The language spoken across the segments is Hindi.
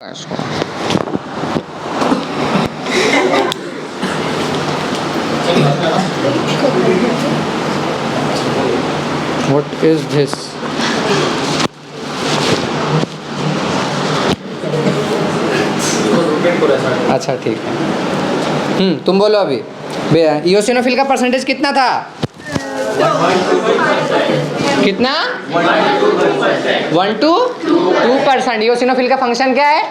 What is this? अच्छा ठीक है। तुम बोलो अभी। इयोसिनोफिल का परसेंटेज कितना था? कितना? 1 to 2%। इयोसिनोफिल का फंक्शन क्या है?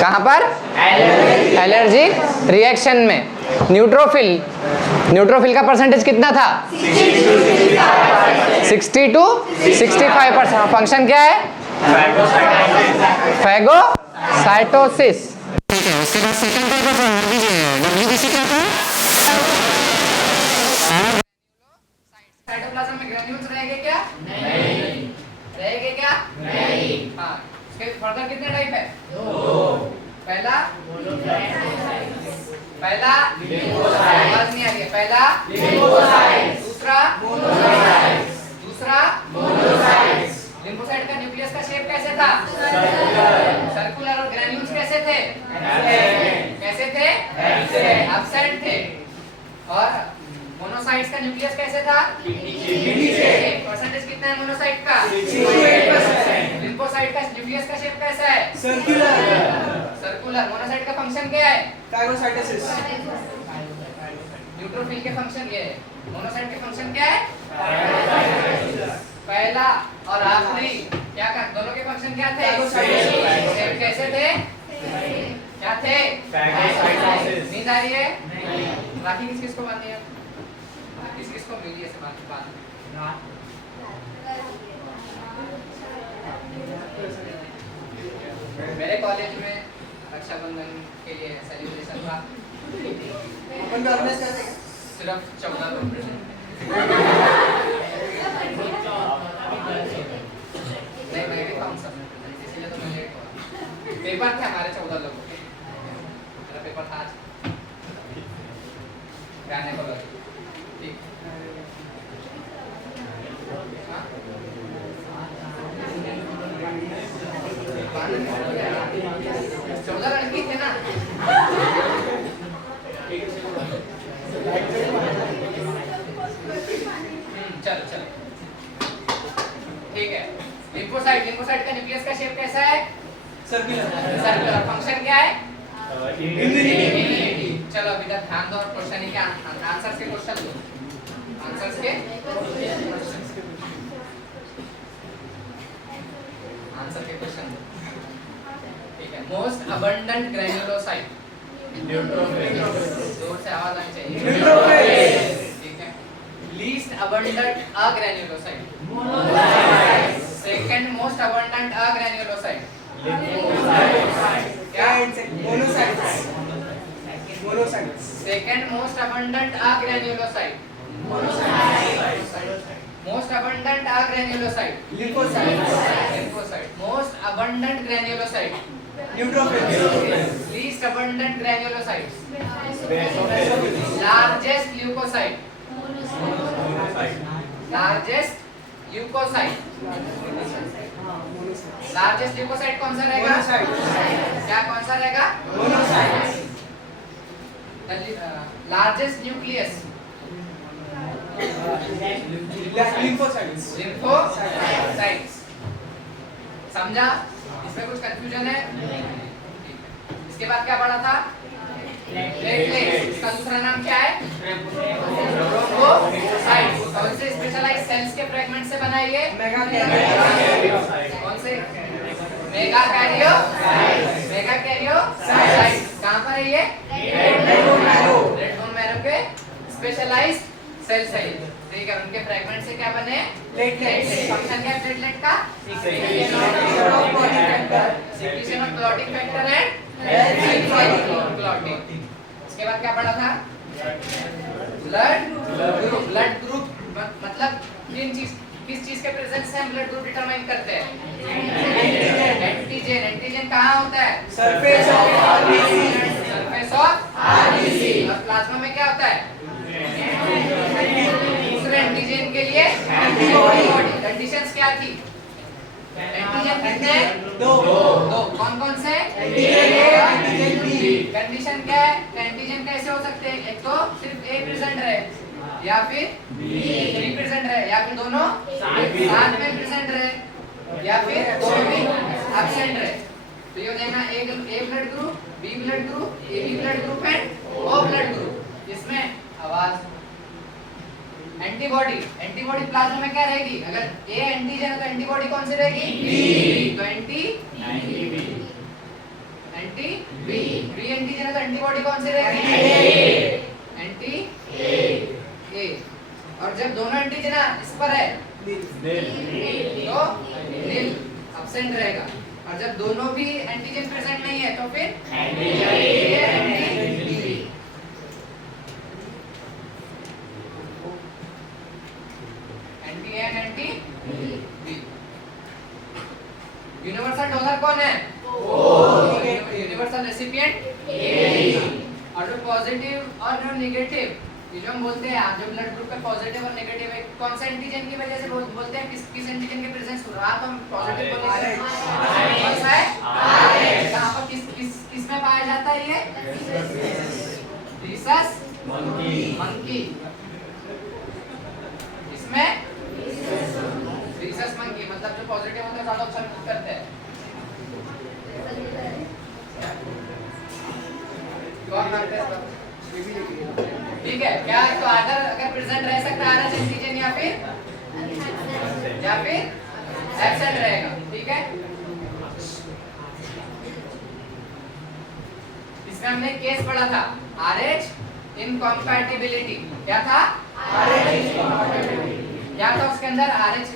कहाँ पर? एलर्जिक रिएक्शन में। न्यूट्रोफिल का परसेंटेज कितना था? 60 to 65%। फंक्शन क्या है? फैगोसाइटोसिस। साइटोप्लाज्म में ग्रैन्यूल्स रहेंगे क्या? नहीं। रहेंगे क्या? नहीं। हाँ, इसके फर्दर कितने टाइप है? 2। पहला आवाज नहीं आ रही है। पहला दूसरा लिम्फोसाइट का न्यूक्लियस का शेप कैसे था? सर्कुलर। और ग्रैन्यूल्स कैसे थे? एब्सेंट थे। और मोनोसाइट्स का न्यूक्लियस कैसे था? परसेंटेज कितना है मोनोसाइट का? 68%। लिम्फोसाइट का न्यूक्लियस का शेप कैसा है? सर्कुलर। मोनोसाइट का फंक्शन क्या है? फैगोसाइटोसिस। न्यूट्रोफिल के फंक्शन ये है। मोनोसाइट के फंक्शन क्या है? पहला और आखिरी क्या कर दोनों के फंक्शन क्या थे? कैसे थे? क्या थे? नींद आ रही है? बाकी किस को बात नहीं है? किसको मिली ऐसे बात? मेरे कॉलेज में रक्षाबंधन के लिए सेलिब्रेशन था। सिर्फ 14 लोग नहीं, मैं भी था उन सब में, इसीलिए तो मैं लेट हुआ। पेपर थे हमारे 14 लोगों के। मेरा पेपर था आज गाने को लगे। ठीक। 14 लड़की थे ना? चलो ठीक है। लिम्फोसाइट का न्यूक्लियस का शेप कैसा है? सर्कुलर। फंक्शन क्या है? चलो अभी तक ध्यान दो और क्वेश्चन के आंसर्स के क्वेश्चन दो। आंसर्स के क्वेश्चन दो। ठीक है। Most abundant granulocyte. न्यूट्रोफिल। जोर से आवाज आनी चाहिए। न्यूट्रोफिल। ठीक है। Least abundant agranulocyte. Monocyte. Second most abundant agranulocyte. क्या? Monocytes. Second most abundant agranulocyte. Most abundant agranulocyte. Lymphocyte. Most abundant granulocyte. Neutrophil. Least abundant granulocytes. Largest leukocyte. Largest leukocyte कौन सा रहेगा? क्या कौन सा रहेगा? Largest nucleus. लिम्फोसाइट्स। समझा? इसमें कुछ कंफ्यूजन है? इसके बाद क्या पढ़ा था? प्लेटलेट्स। इसका दूसरा नाम क्या है? थ्रोम्बोसाइट्स। कौन से स्पेशलाइज्ड सेल्स के फ्रेगमेंट से बना है ये? कौन से? मेगाकैरियोसाइट्स। कहां पर है ये? रेड बोन मैरो के स्पेशलाइज्ड सेल्स है। ठीक है। उनके फ्रेगमेंट से क्या बने? प्लेटलेट्स। फंक्शन क्या है प्लेटलेट का? Secretion of clotting factor and clotting. इसके बाद क्या पढ़ा था? ब्लड ग्रुप मतलब किस चीज के प्रेजेंस से हम ब्लड ग्रुप डिटरमाइन करते हैं? एंटीजन कहाँ होता है? Surface of RBC. और प्लाज्मा में क्या होता है? दूसरे एंटीजन के लिए एंटीबॉडी। कंडीशंस क्या थी? एंटीजन कितने हैं? दो। कौन कौन से? कंडीशन क्या है? एंटीजन कैसे हो सकते हैं? एक तो सिर्फ ए प्रेजेंट रहे या फिर बी प्रेजेंट रहे या फिर दोनों साथ में प्रेजेंट रहे या फिर दोनों भी एब्सेंट रहे। तो ये हो जाएगा A blood group, B blood group, A B blood group and O blood group. इसमें आवाज एंटीबॉडी प्लाज्मा में क्या रहेगी? अगर ए एंटीजन है तो एंटीबॉडी कौन सी रहेगी? बी। तो एंटी बी एंटीजन है तो एंटीबॉडी कौन सी रहेगी? Anti A. और जब दोनों एंटीजन इस पर है तो नील एब्सेंट रहेगा। और जब दोनों भी एंटीजन प्रेजेंट नहीं है तो फिर anti A and anti B. Universal donor कौन है? Universal recipient A. और जो पॉजिटिव और जो नेगेटिव, ये जो हम बोलते हैं जो ब्लड ग्रुप पे पॉजिटिव और नेगेटिव है, कौन सा एंटीजन की वजह से बोलते हैं? किस एंटीजन के प्रेजेंस हो रहा है? तो हम पॉजिटिव बोलते हैं कौन सा है? आरएच। कहां पर किस में पाया जाता है ये? Rhesus monkey. इसमें रीसस मंकी मतलब जो पॉजिटिव होता है ज्यादा ऑप्शन करते हैं। कौन मानते हैं? ठीक है क्या? तो अगर प्रेजेंट रह सकता है आरएच एंटीजन या फिर एब्सेंट रहेगा। ठीक है, इसमें हमने केस पढ़ा था आरएच इनकॉम्पैटिबिलिटी। क्या था? Rh incompatibility. क्या था उसके अंदर? आरएच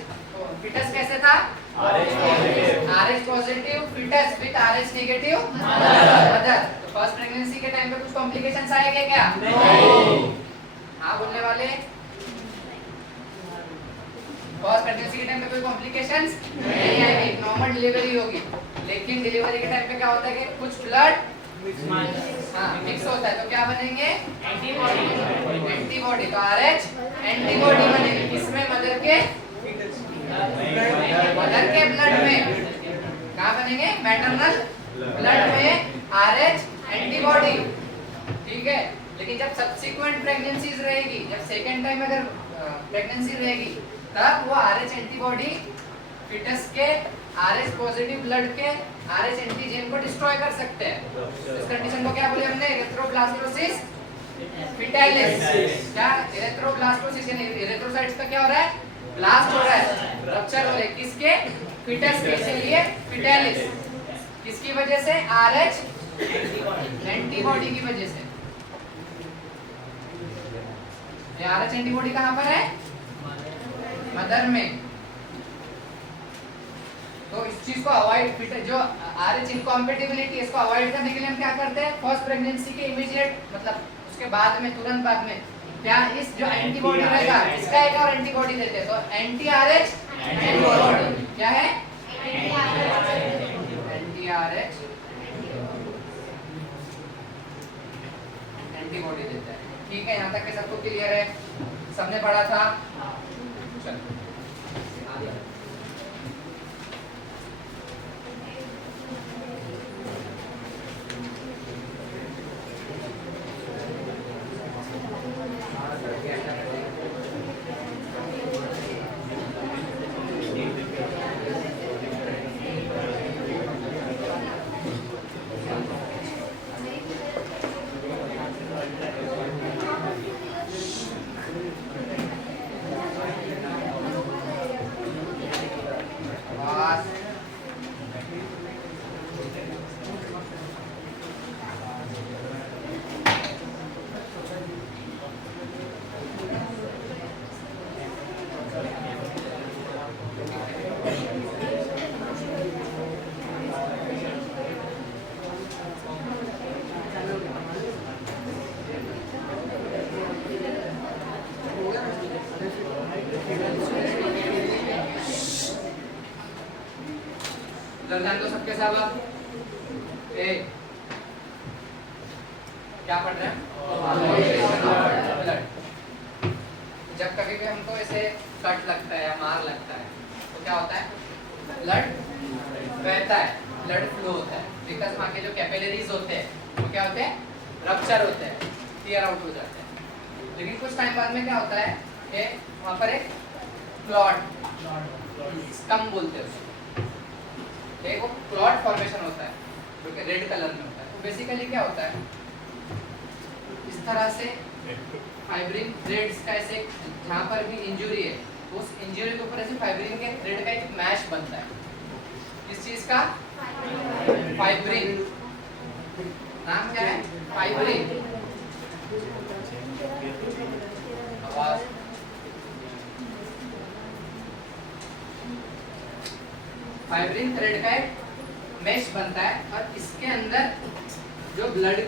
फिटस कैसे था? Rh positive fetus with Rh negative mother. तो फर्स्ट प्रेगनेंसी के टाइम पे कुछ कॉम्प्लिकेशंस आएंगे क्या? नहीं। हाँ बोलने वाले? फर्स्ट प्रेगनेंसी के टाइम पे कोई कॉम्प्लिकेशंस नहीं आएंगे, नॉर्मल डिलीवरी होगी। लेकिन डिलीवरी के टाइम पे क्या होता है कि कुछ ब्लड मिक्स होता है तो क्या बनेंगे? एंटीबॉडी। तो आरएच एंटीबॉडी बनेगी। किसमें? मदर के ब्लड में। कहाँ बनेंगे? मैटरनल ब्लड में आरएच एंटीबॉडी। ठीक है, लेकिन जब सब्सिक्वेंट प्रेगनेंसीज रहेगी, जब सेकेंड टाइम अगर प्रेगनेंसी रहेगी, तब वो आरएच एंटीबॉडी फिटस के आरएच पॉजिटिव ब्लड के आरएच एंटीजन को डिस्ट्रॉय कर सकते हैं। इस कंडीशन को क्या बोले हमने? Erythroblastosis fetalis. क्या? इरेथ्रोब्लास्टोसिस यानी इरेथ्रोसाइट्स का क्या हो रहा है? ब्लास्ट हो रहा है, रप्चर हो रहा है। किसके? फिटस के, इसीलिए फिटालिस। किसकी वजह से? आरएच एंटीबॉडी की वजह से। ये आरएच एंटीबॉडी कहां पर है? मदर में। तो इस चीज को अवॉइड, जो आरएच इनकॉम्पैटिबिलिटी, इसको अवॉइड करने के लिए हम क्या करते हैं? फर्स्ट प्रेगनेंसी के इमीडिएट मतलब उसके बाद में, तुरंत बाद में क्या इस जो एंटीबॉडी रहेगा इसका एक और एंटीबॉडी देते हैं। तो एंटी आरएच एंटीबॉडी क्या है? एंटी आरएच एंटीबॉडी देता है। ठीक है, यहाँ तक के सबको क्लियर है? सबने पढ़ा था? चलो ध्यान दो सबके साथ। क्या पढ़ रहे हैं? ब्लड। जब कभी भी हमको ऐसे कट लगता है या मार लगता है तो क्या होता है? ब्लड बहता है, ब्लड फ्लो होता है, बिकॉज वहाँ के जो कैपिलरीज होते हैं वो क्या होते हैं, रप्चर होते हैं, टियर आउट हो जाते हैं। लेकिन कुछ टाइम बाद में क्या होता है कि वहाँ पर एक क्लॉट, स्कम बोलते हैं उसको, एक वो क्लॉट फॉर्मेशन होता है जो कि रेड कलर में होता है। तो बेसिकली क्या होता है, इस तरह से फाइब्रिन थ्रेड्स का ऐसे जहाँ पर भी इंजरी है उस इंजरी के ऊपर ऐसे फाइब्रिन के थ्रेड का एक मैश बनता है। किस चीज का? फाइब्रिन। नाम क्या है? फाइब्रिन। आवाज फाइब्रिन थ्रेड का एक मैश बनता है और इसके अंदर जो ब्लड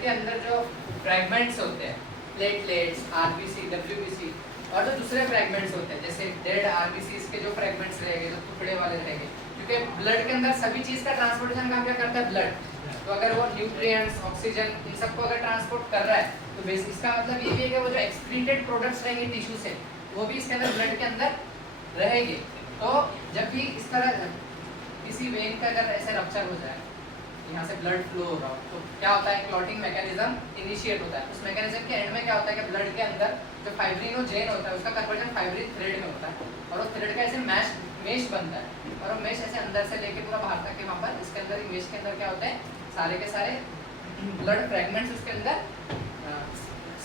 के अंदर जो फ्रैगमेंट्स होते हैं, प्लेटलेट्स, आरबीसी, डब्ल्यूबीसी और जो दूसरे फ्रैगमेंट्स होते हैं जैसे डेड आरबीसी के जो फ्रैगमेंट्स रहेंगे, जो टुकड़े वाले रहेंगे, क्योंकि ब्लड के अंदर सभी चीज का ट्रांसपोर्टेशन काम क्या करता है? ब्लड। तो अगर वो न्यूट्रिएंट्स, ऑक्सीजन इन सबको अगर ट्रांसपोर्ट कर रहा है तो इसका मतलब ये भी है कि वो जो एक्सक्रीटेड प्रोडक्ट्स रहेंगे टिश्यू से वो भी इसके अंदर ब्लड के अंदर रहेंगे। तो जब भी इस तरह किसी वेन का अगर ऐसे रप्चर हो जाए, यहाँ से ब्लड फ्लो हो रहा हो, तो क्या होता है? क्लॉटिंग मैकेनिज्म इनिशिएट होता है। उस मैकेनिज्म के एंड में क्या होता है कि ब्लड के अंदर जो फाइब्रिनोजेन होता है उसका कन्वर्जन फाइब्रिन थ्रेड में होता है और वो थ्रेड का ऐसे मेश बनता है और वो मेश ऐसे अंदर से लेके पूरा बाहर तक के वहाँ पर इसके अंदर मेश के अंदर क्या होता है, सारे के सारे ब्लड फ्रैगमेंट्स उसके अंदर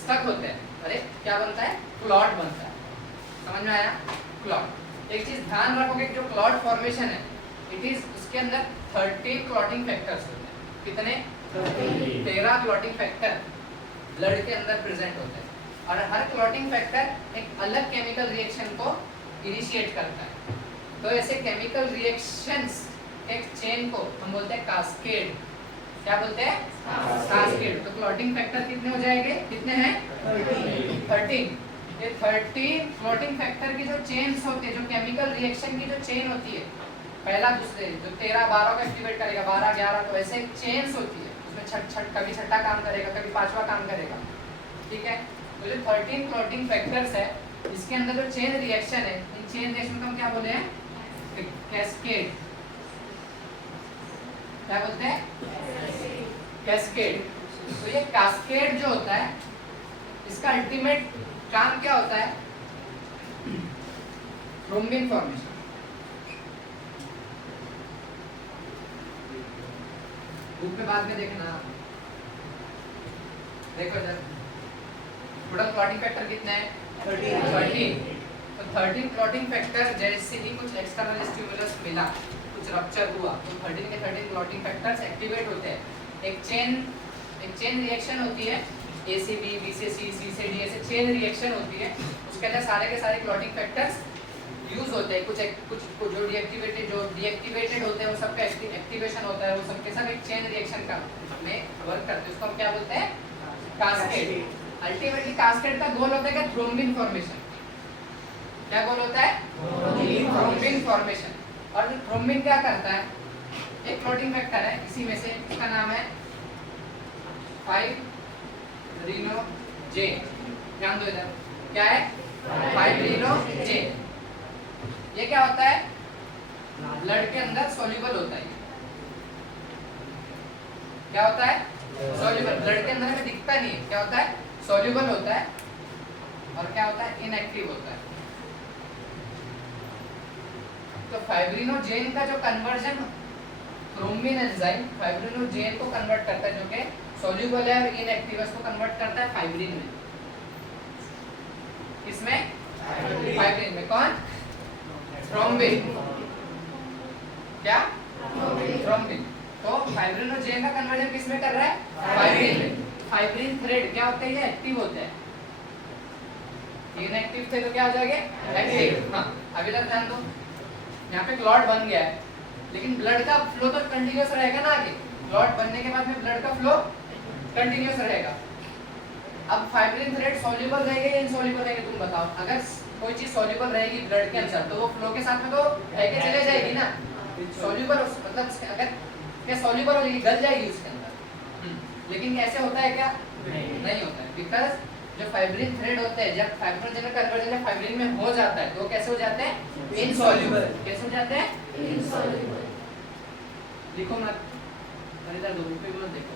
स्टक होते हैं। अरे क्या बनता है? क्लॉट बनता है। समझ में आया? क्लॉट। एक चीज ध्यान रखोगे, जो क्लॉट फॉर्मेशन है इट इज उसके अंदर 13 क्लॉटिंग फैक्टर्स होते हैं। कितने? 13 क्लॉटिंग फैक्टर ब्लड के अंदर प्रेजेंट होते हैं और हर क्लॉटिंग फैक्टर एक अलग केमिकल रिएक्शन को इनिशिएट करता है। तो ऐसे केमिकल रिएक्शंस एक चेन को हम बोलते हैं कास्केड। क्या बोलते हैं? कास्केड। तो क्लॉटिंग फैक्टर कितने हो जाएंगे? कितने हैं? 13। ये 13 क्लॉटिंग फैक्टर की जो चेन्स होती है, जो केमिकल रिएक्शन की जो चेन होती है, पहला दूसरे जो 13 12 को एक्टिवेट करेगा, 12 11, तो ऐसे चेन्स होती है। उसमें कभी छठा काम करेगा, कभी पांचवा काम करेगा। ठीक है? तो जो 13 क्लॉटिंग फैक्टर्स है इसके अंदर जो चेन रिएक्शन है, इन चेन रिएक्शन को हम क्या बोले हैं? कैस्केड। क्या बोलते हैं? कैस्केड। तो ये कैस्केड जो होता है इसका अल्टीमेट काम क्या होता है? Thrombin formation. बुक में बाद में देखना। देखो जरा टोटल क्लॉटिंग फैक्टर कितने हैं? 13। तो 13 क्लॉटिंग फैक्टर जैसे ही कुछ एक्सटर्नल स्टिमुलस मिला, कुछ रप्चर हुआ, तो 13 के 13 क्लॉटिंग फैक्टर्स एक्टिवेट होते हैं। एक चेन रिएक्शन होती है, ए से बी, बी से सी, सी से डी, ऐसे चेन रिएक्शन होती है। उसके अंदर सारे के सारे क्लॉटिंग फैक्टर्स यूज होते हैं। कुछ जो डीएक्टिवेटेड होते हैं वो सबका एक्टिवेशन होता है, वो सबके सब एक चेन रिएक्शन का में वर्क करते हैं। उसको हम क्या बोलते हैं? कास्केड। अल्टीमेटली कास्केड का गोल होता है क्या? Thrombin formation. क्या गोल होता है? Thrombin formation. और जो थ्रोम्बिन क्या करता है, एक क्लॉटिंग फैक्टर है इसी में से, इसका नाम है फाइब्रिनोजेन। ध्यान दो इधर, क्या है? फाइब्रिनोजेन। ये क्या होता है? ब्लड के अंदर सॉल्युबल होता है। क्या होता है? सॉल्युबल। ब्लड के अंदर में दिखता नहीं है। क्या होता है? सॉल्युबल होता है। और क्या होता है? इनएक्टिव होता है। तो फाइब्रिनोजेन का जो कन्वर्जन थ्रोम्बिन एंजाइम फाइब्रिनोजेन को कन्वर्ट करता है, जो कि सॉल्युबल है और इनएक्टिव, उसको कन्वर्ट करता है फाइब्रिन में। किसमें? फाइब्रिन में। कौन? थ्रोम्बिन। क्या? थ्रोम्बिन। तो फाइब्रिनोजेन का कन्वर्जन किसमें कर रहा है? फाइब्रिन में। फाइब्रिन थ्रेड क्या होते हैं? ये एक्टिव होते हैं। इनएक्टिव थे तो क्या हो जाएंगे? एक्टिव। हाँ, अभी तक ध्यान दो। यहाँ पे क्लॉट बन गया है, लेकिन ब्लड का फ्लो तो कंटिन्यूअस रहेगा ना आगे। क्लॉट बनने के बाद में ब्लड का फ्लो कंटिन्यूअस रहेगा। अब फाइब्रिन थ्रेड सॉल्युबल रहेंगे या इनसॉल्युबल रहेंगे? तुम बताओ। अगर कोई चीज सॉल्युबल रहेगी ब्लड के अंदर तो वो फ्लो के साथ में तो बह चले जाएगी ना। सॉल्युबल मतलब अगर क्या सॉल्युबल हो जाएगी, गल जाएगी उसके अंदर। लेकिन ऐसे होता है क्या? नहीं होता है। बिकॉज जो फाइब्रिन थ्रेड होते हैं जब फाइब्रिनोजन का कन्वर्जन फाइब्रिन में हो जाता है तो कैसे हो जाते हैं? इनसॉल्युबल। कैसे हो जाते हैं? इनसॉल्युबल। लिखो मत, इधर दो पे मत देखो,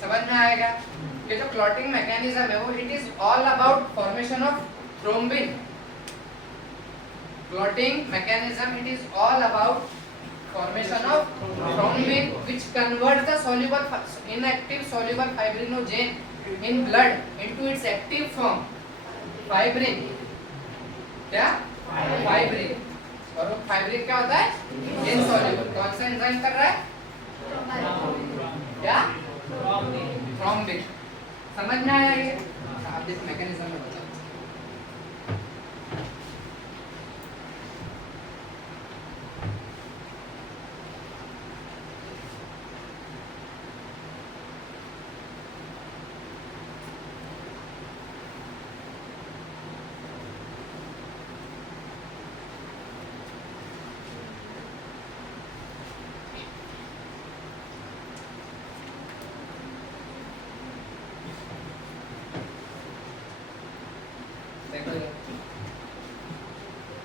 समझ में आएगा? ये जो क्लॉटिंग मैकेनिज्म है वो it is all about formation of thrombin. Clotting mechanism it is all about formation of thrombin which converts the soluble inactive soluble fibrinogen in blood into its active form fibrin। क्या? फाइब्रिन। और वो फाइब्रिन क्या होता है? इनसॉल्युबल। कौन सा एंजाइम कर रहा है? क्या? थ्रोम्बिन। समझ में आया ये? आप इस मैकेनिज्म में बताओ।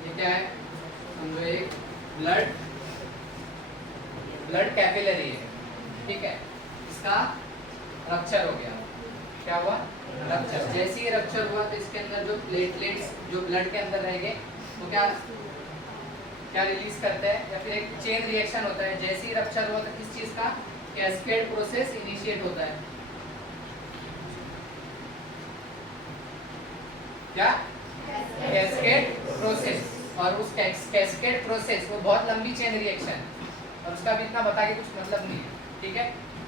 ये क्या है? समझो एक ब्लड कैपिलरी है, ठीक है? इसका रप्चर हो गया। क्या हुआ? रप्चर। जैसे ही रप्चर हुआ तो इसके अंदर जो प्लेटलेट्स जो ब्लड के अंदर रहेंगे वो क्या रिलीज करते हैं या फिर एक चेन रिएक्शन होता है। जैसे ही रप्चर हुआ तो किस चीज का? कैस्केड प्रोसेस इनिशिएट होता है। क्या? Cascade process. और उस कैस्केड प्रोसेस वो बहुत लंबी चेन रिएक्शन और उसका भी इतना बता के कुछ मतलब नहीं है, ठीक है?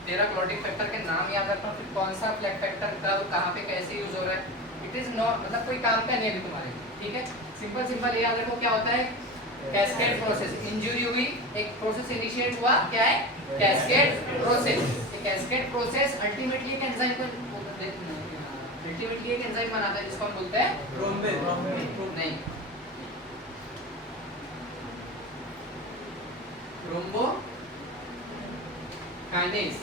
तेरा क्लॉटिंग फैक्टर के नाम याद रखना, फिर कौन सा फ्लैग फैक्टर कब कहाँ पे कैसे यूज हो रहा है। इट इज नॉट मतलब कोई काम का नहीं है तुम्हारे, ठीक है? सिंपल याद रखो क्या होता है? Cascade process. इंजरी हुई, एक प्रोसेस इनिशिएट हुआ, क्या है? Cascade process. Cascade process ultimately एक एंजाइम को अल्टीमेटली एक एंजाइम बनाता है जिसको हम बोलते हैं थ्रोम्बिन। नहीं, थ्रोम्बोकाइनेज।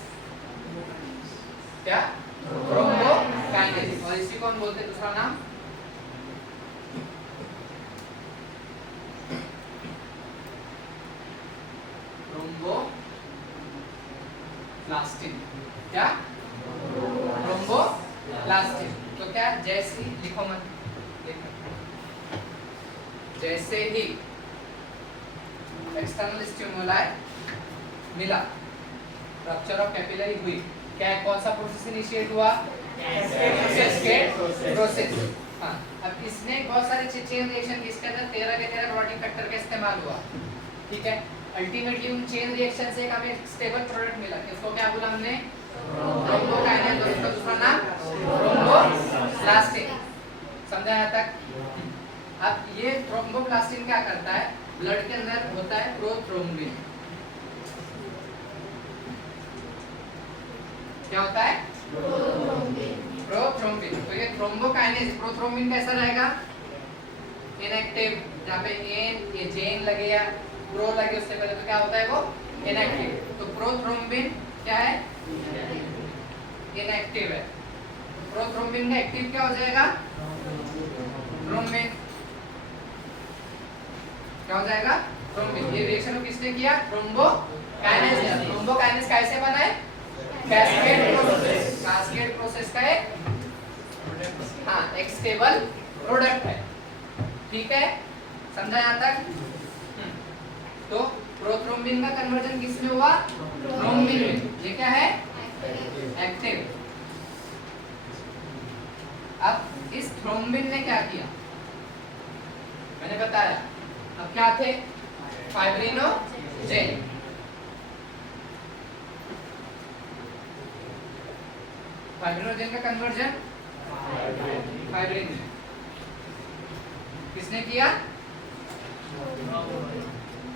क्या? थ्रोम्बोकाइनेज। और इसी को हम बोलते हैं दूसरा नाम थ्रोम्बोप्लास्टिन। क्या? थ्रोम्बोप्लास्टिन। तो क्या? जैसे लिखो मत, जैसे ही एक्सटर्नल स्टिमुलाई मिला, रप्चर ऑफ कैपिलरी हुई, क्या कौन सा प्रोसेस इनिशिएट हुआ? Cascade process. हाँ, अब इसने बहुत सारे चेन रिएक्शन इसके अंदर 13 के 13 क्लॉटिंग फैक्टर का इस्तेमाल हुआ, ठीक है? अल्टीमेटली उन चेन रिएक्शन से एक हमें स्टेबल प्रोडक्ट मिला, इसको क्या बोला हमने? थ्रोम्बोकाइनेज। और इसका दूसरा नाम थ्रोम्बोप्लास्टिन। समझा यहाँ तक? अब ये थ्रोम्बोप्लास्टिन क्या करता है? ब्लड के अंदर होता है प्रोथ्रोम्बिन। क्या होता है? प्रोथ्रोम्बिन। तो ये थ्रोम्बोकाइनेज, प्रोथ्रोम्बिन कैसा रहेगा? इनएक्टिव। जहाँ पे ये जेन लगे या प्रो लगे उससे पहले तो क्या होता है वो? इनएक्टिव। तो प्रोथ्रोम्बिन क्या है? इनएक्टिव है। प्रोथ्रोम्बिन का एक्टिव क्या हो जाएगा? थ्रोम्बिन। क्या हो जाएगा? थ्रोम्बिन। ये रिएक्शन किसने किया? थ्रोम्बोकाइनेज ने। थ्रोम्बोकाइनेज कैसे बना है? Cascade process. कैस्केड प्रोसेस का एक स्टेबल प्रोडक्ट है, ठीक है? समझा यहाँ तक? तो प्रोथ्रोम्बिन का कन्वर्जन किसमें हुआ? थ्रोम्बिन में। ये क्या है? एक्टिव। अब इस थ्रोम्बिन ने क्या किया? मैंने बताया। अब क्या थे? फाइब्रिनोजेन। फाइब्रिनोजेन का कन्वर्जन फाइब्रिन में किसने किया?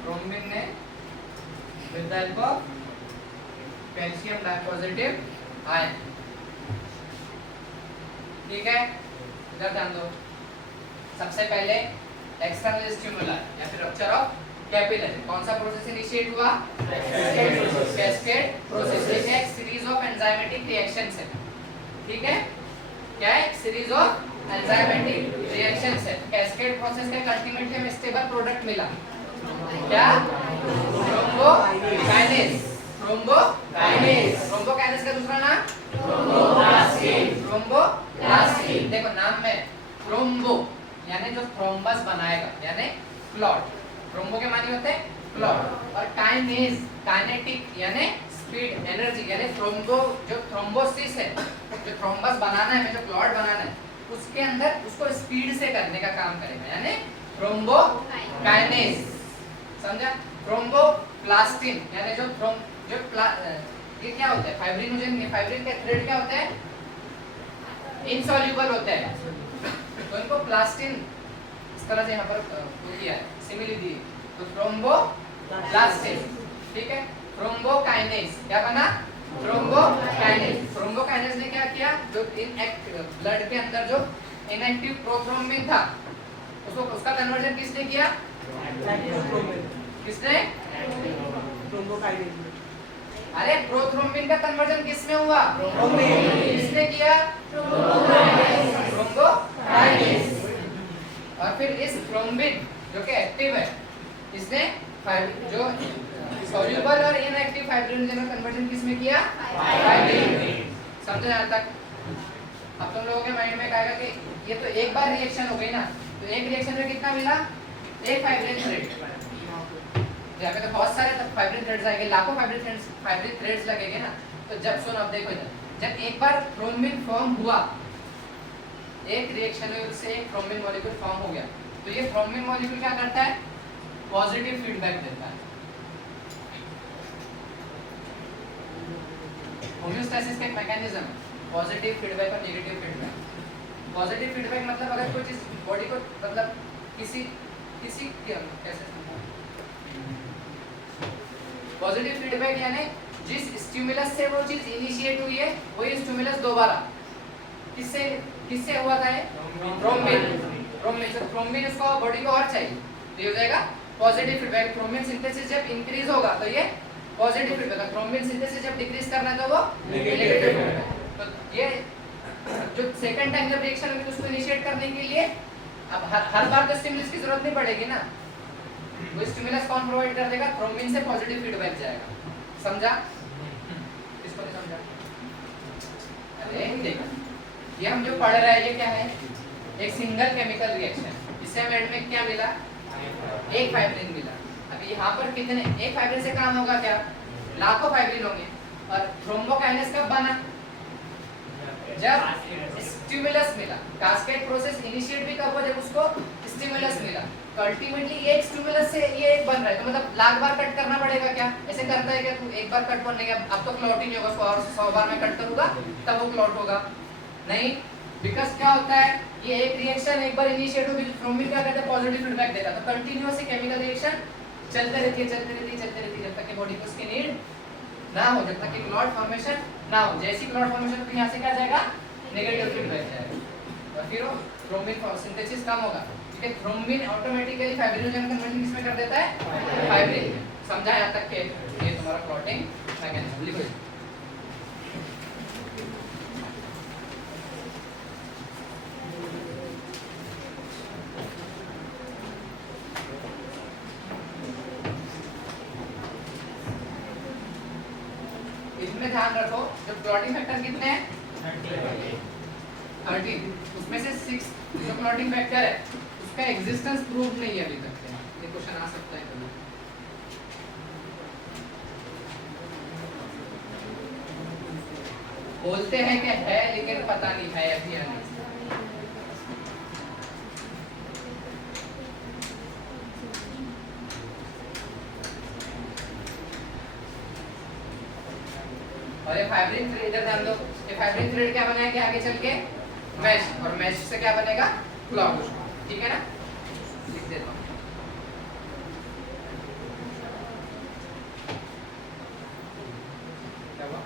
थ्रोम्बिन ने with the help of calcium dipositive ion, ठीक है? इधर ध्यान दो। सबसे पहले एक्सटर्नल स्टिमुलाई या फिर रप्चर ऑफ कैपिलरी, कौन सा प्रोसेस इनिशिएट हुआ? Cascade process. एक सीरीज ऑफ एंजाइमेटिक रिएक्शंस है, ठीक है? क्या है? सीरीज ऑफ एंजाइमेटिक रिएक्शंस है। कैस्केड प्रोसेस का अल्टीमेटली हमें स्टेबल प्रोडक्ट मिला क्या? थ्रोम्बोकाइनेज। थ्रोम्बोकाइनेज का दूसरा नाम थ्रोम्बोप्लास्टिन। थ्रोम्बोप्लास्टिन देखो नाम में थ्रोम्बो यानी जो थ्रोम्बस बनाएगा यानी क्लॉट। थ्रोम्बो के मानी होते हैं क्लॉट, और काइनेज काइनेटिक यानी स्पीड एनर्जी, यानी थ्रोम्बो जो थ्रोम्बोसिस है, जो थ्रोम्बस बनाना है, जो क्लॉट बनाना है, उसके अंदर उसको स्पीड से करने का काम करेगा यानी थ्रोम्बोकाइनेज। समझा? थ्रोम्बोप्लास्टिन यानी जो ये क्या होता है? फाइब्रिनोजन। फाइब्रिन का थ्रेड क्या होता है? इनसॉल्युबल होता है, तो इनको प्लास्टिन इस तरह से यहाँ पर वो किया है, सिमिली दी, तो थ्रोम्बोप्लास्टिन। ठीक है? थ्रोम्बोकाइनेज क्या बना? थ्रोम्बोकाइनेज। थ्रोम्बोकाइनेज ने क्या किया? जो ब्लड के अंदर जो इनएक्टिव प्रोथ्रोम्बिन था उसको उसका कन्वर्जन किसने किया? किसने? थ्रोम्बोकाइनेज। अरे प्रोथ्रोम्बिन का कन्वर्जन किसमें हुआ? किसने किया? थ्रोम्बोकाइनेज। और फिर इस थ्रोम्बिन जो कि एक्टिव है, इसने जो सॉल्युबल और इनएक्टिव फाइब्रिनोजन का कन्वर्जन किसमें किया? फाइब्रिन। समझे यहाँ तक? अब तुम लोगों के माइंड में आएगा कि ये तो एक बार रिएक्शन हो गई ना, तो एक रिएक्शन में कितना मिला? एक फाइब्रिन थ्रेड। जहाँ पे तो बहुत सारे फाइब्रिन थ्रेड्स आएंगे, लाखों फाइब्रिन थ्रेड्स लगेंगे ना। तो जब सुनो, अब देखो इधर, जब एक बार थ्रोम्बिन फॉर्म हुआ, एक रिएक्शन में उससे एक थ्रोम्बिन मॉलिक्यूल फॉर्म हो गया, तो ये थ्रोम्बिन मॉलिक्यूल क्या करता है? पॉजिटिव फीडबैक देता है। होम्योस्टैसिस का एक मैकेनिज्म है, पॉजिटिव फीडबैक और नेगेटिव फीडबैक। पॉजिटिव फीडबैक मतलब अगर कोई चीज बॉडी को मतलब किसी कैसे पॉजिटिव फीडबैक यानी जिस स्टिमुलस से वो चीज इनिशिएट हुई है, वही स्टिमुलस दोबारा किससे हुआ था? थ्रोम्बिन से। थ्रोम्बिन उसको बॉडी को और चाहिए, तो ये हो जाएगा पॉजिटिव फीडबैक। थ्रोम्बिन सिंथेसिस जब इंक्रीज होगा तो ये पॉजिटिव फीडबैक, थ्रोम्बिन सिंथेसिस जब डिक्रीज करना है तो वो नेगेटिव फीडबैक। तो ये जो सेकंड टाइम जब रिएक्शन होगी तो उसको इनिशिएट करने के लिए अब हर बार तो स्टिमुलस की जरूरत नहीं पड़ेगी ना, वो स्टिमुलस कौन प्रोवाइड कर देगा? थ्रोम्बिन से पॉजिटिव फीडबैक जाएगा। समझा? इसको नहीं समझा? अरे देखो, ये हम जो पढ़ रहे हैं ये क्या है? एक सिंगल केमिकल रिएक्शन, इससे हमें एंड में क्या मिला? एक फाइब्रिन मिला। अभी यहाँ पर कितने? एक फाइब्रिन से काम होगा क्या? लाखों फाइब्रिन होंगे। और थ्रोम्बोकाइनेज कब बना? जब स्टिमुलस मिला। कास्केड प्रोसेस इनिशिएट भी कब हुआ? जब उसको स्टिमुलस मिला। तो अल्टीमेटली एक स्टिमुलस से ये एक बन रहा है, तो मतलब लाख बार कट करना पड़ेगा क्या? ऐसे करता है क्या तू? एक बार कट करने के अब तो क्लॉट ही नहीं होगा, 100 बार में कट करूंगा तब वो क्लॉट होगा नहीं। बिकॉज क्या होता है, ये एक रिएक्शन एक बार इनिशिएट होगी, थ्रोम्बिन क्या करता है? पॉजिटिव फीडबैक देगा, तो कंटीन्यूअसली केमिकल रिएक्शन चलते रहती है जब तक कि बॉडी को उसकी नीड ना हो, जब तक कि क्लॉट फॉर्मेशन ना हो। जैसी क्लॉट फॉर्मेशन होगी यहाँ से क्या जाएगा? नेगेटिव फीडबैक जाएगा, और फिर वो थ्रोम्बिन सिंथेसिस कम होगा, क्योंकि थ्रोम्बिन ऑटोमेटिकली फाइब्रिनोजन कन्वर्जन किसमें कर देता है? फाइब्रिन। समझा यहाँ तक के? ये तुम्हारा क्लॉटिंग मैकेनिज्म। लिखो इसमें ध्यान रखो, जो क्लॉटिंग फैक्टर कितने हैं? 13। उसमें से 6 जो क्लॉटिंग फैक्टर है उसका एग्जिस्टेंस प्रूव नहीं है अभी तक। ये क्वेश्चन आ सकता है कभी। बोलते हैं कि है लेकिन पता नहीं है अभी या नहीं। और ये फाइब्रिन थ्रेड, इधर ध्यान दो, ये फाइब्रिन थ्रेड क्या बनाएगा आगे चल के? मैश, और मैश से क्या बनेगा? क्लॉट। ठीक है ना? लिख देता हूं। क्या हुआ?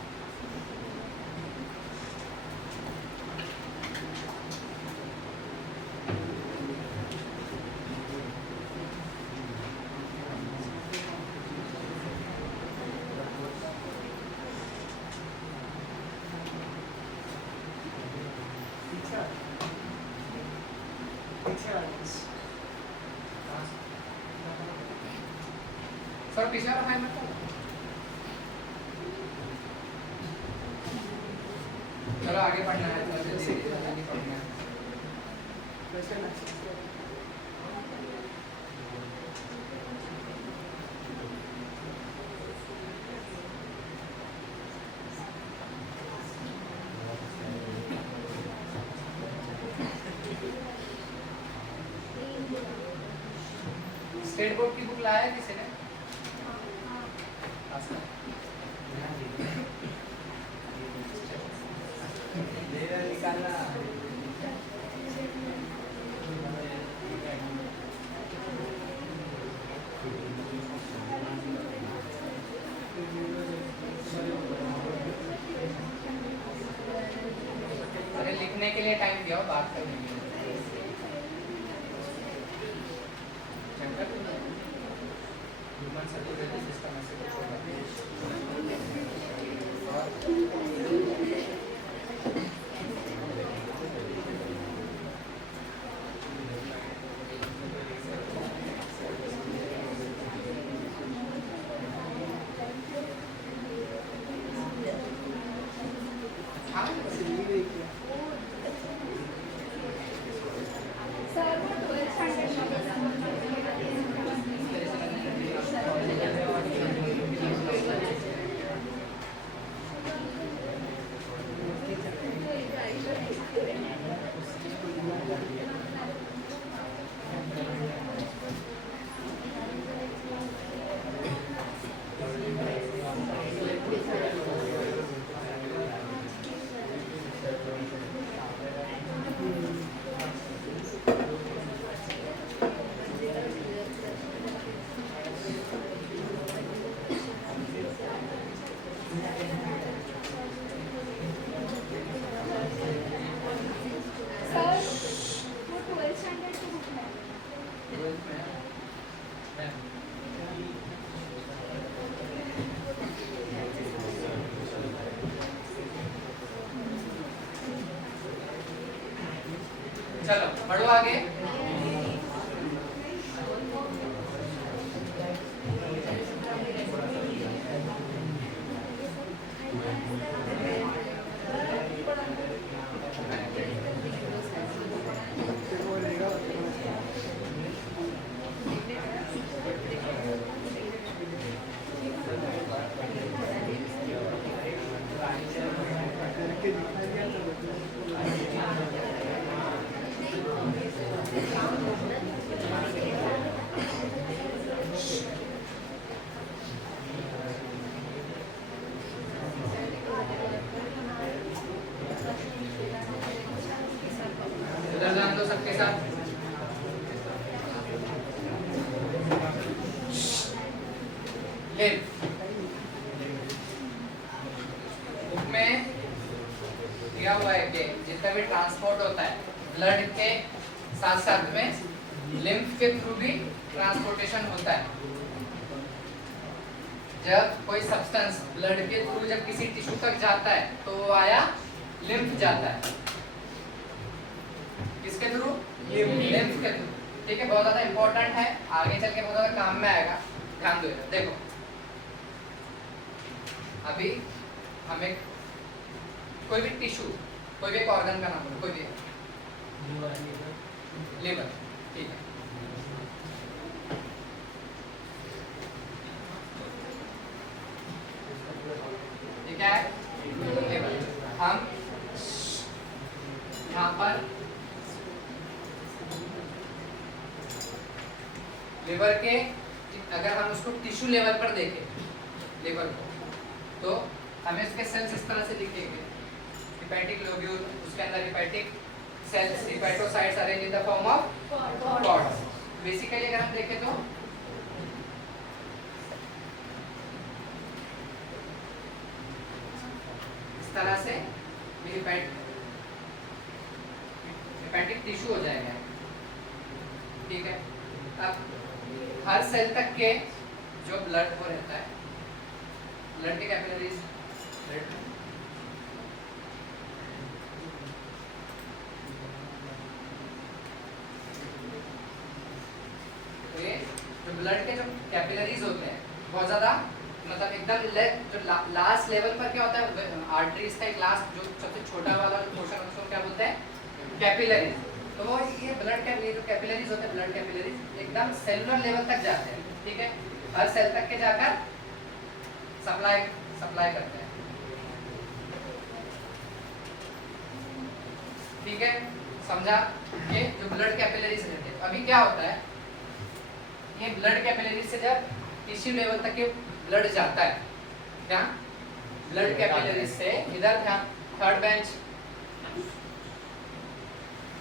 थोड़ा पीछे वाला फाइल मत चलो आगे पढ़ना है, तो जल्दी जल्दी पढ़ना है। स्टेट बोर्ड की बुक लाया किसी ने? निकालना अरे लिखने के लिए टाइम दिया, बात करने के लिए। ह्यूमन सर्कुलेटरी सिस्टम ऐसे कुछ होगा। चलो बढ़ो आगे। सबके साथ बुक में दिया हुआ है कि जितना भी ट्रांसपोर्ट होता है ब्लड के साथ साथ में लिम्फ के थ्रू भी ट्रांसपोर्टेशन होता है। जब कोई सब्सटेंस ब्लड के थ्रू जब किसी टिश्यू तक जाता है तो वो आया लिम्फ जाता है। किसके थ्रू? लिम्फ के थ्रू। ठीक है, बहुत ज्यादा इंपॉर्टेंट है, आगे चल के बहुत ज्यादा काम में आएगा, ध्यान दो। देखो अभी हमें कोई भी टिश्यू, कोई भी एक ऑर्गन का नाम बोलो, कोई भी लिवर, ठीक है। ये क्या है? लिवर। हम यहाँ पर लिवर के, अगर हम उसको टिश्यू लेवल पर देखें लिवर को, तो हमें उसके सेल्स इस तरह से दिखेंगे। हेपेटिक लोब्यूल, उसके अंदर hepatic cells, hepatocytes arrange in the form of cords. Basically अगर हम देखें तो इस तरह से हेपेटिक टिश्यू हो जाएगा, ठीक है। अब हर सेल तक के जो ब्लड वो रहता है, ब्लड के कैपिलरीज, तो ये जो ब्लड के जो कैपिलरीज होते हैं बहुत ज्यादा मतलब एकदम जो लास्ट लेवल पर क्या होता है, आर्टरीज का एक लास्ट जो सबसे छोटा वाला जो पोर्शन उसको क्या बोलते हैं, कैपिलरीज। तो वो ये ब्लड कैपिलरी जो कैपिलरीज होते हैं, ब्लड कैपिलरीज एकदम सेलुलर लेवल तक जाते हैं, ठीक है, हर सेल तक के जाकर सप्लाई करते हैं, ठीक है, समझा। ये जो ब्लड कैपिलरीज रहते हैं, अभी क्या होता है, ये ब्लड कैपिलरीज से जब टिश्यू लेवल तक के ब्लड जाता है, क्या ब्लड कैपिलरीज से इधर ध्यान, थर्ड बेंच,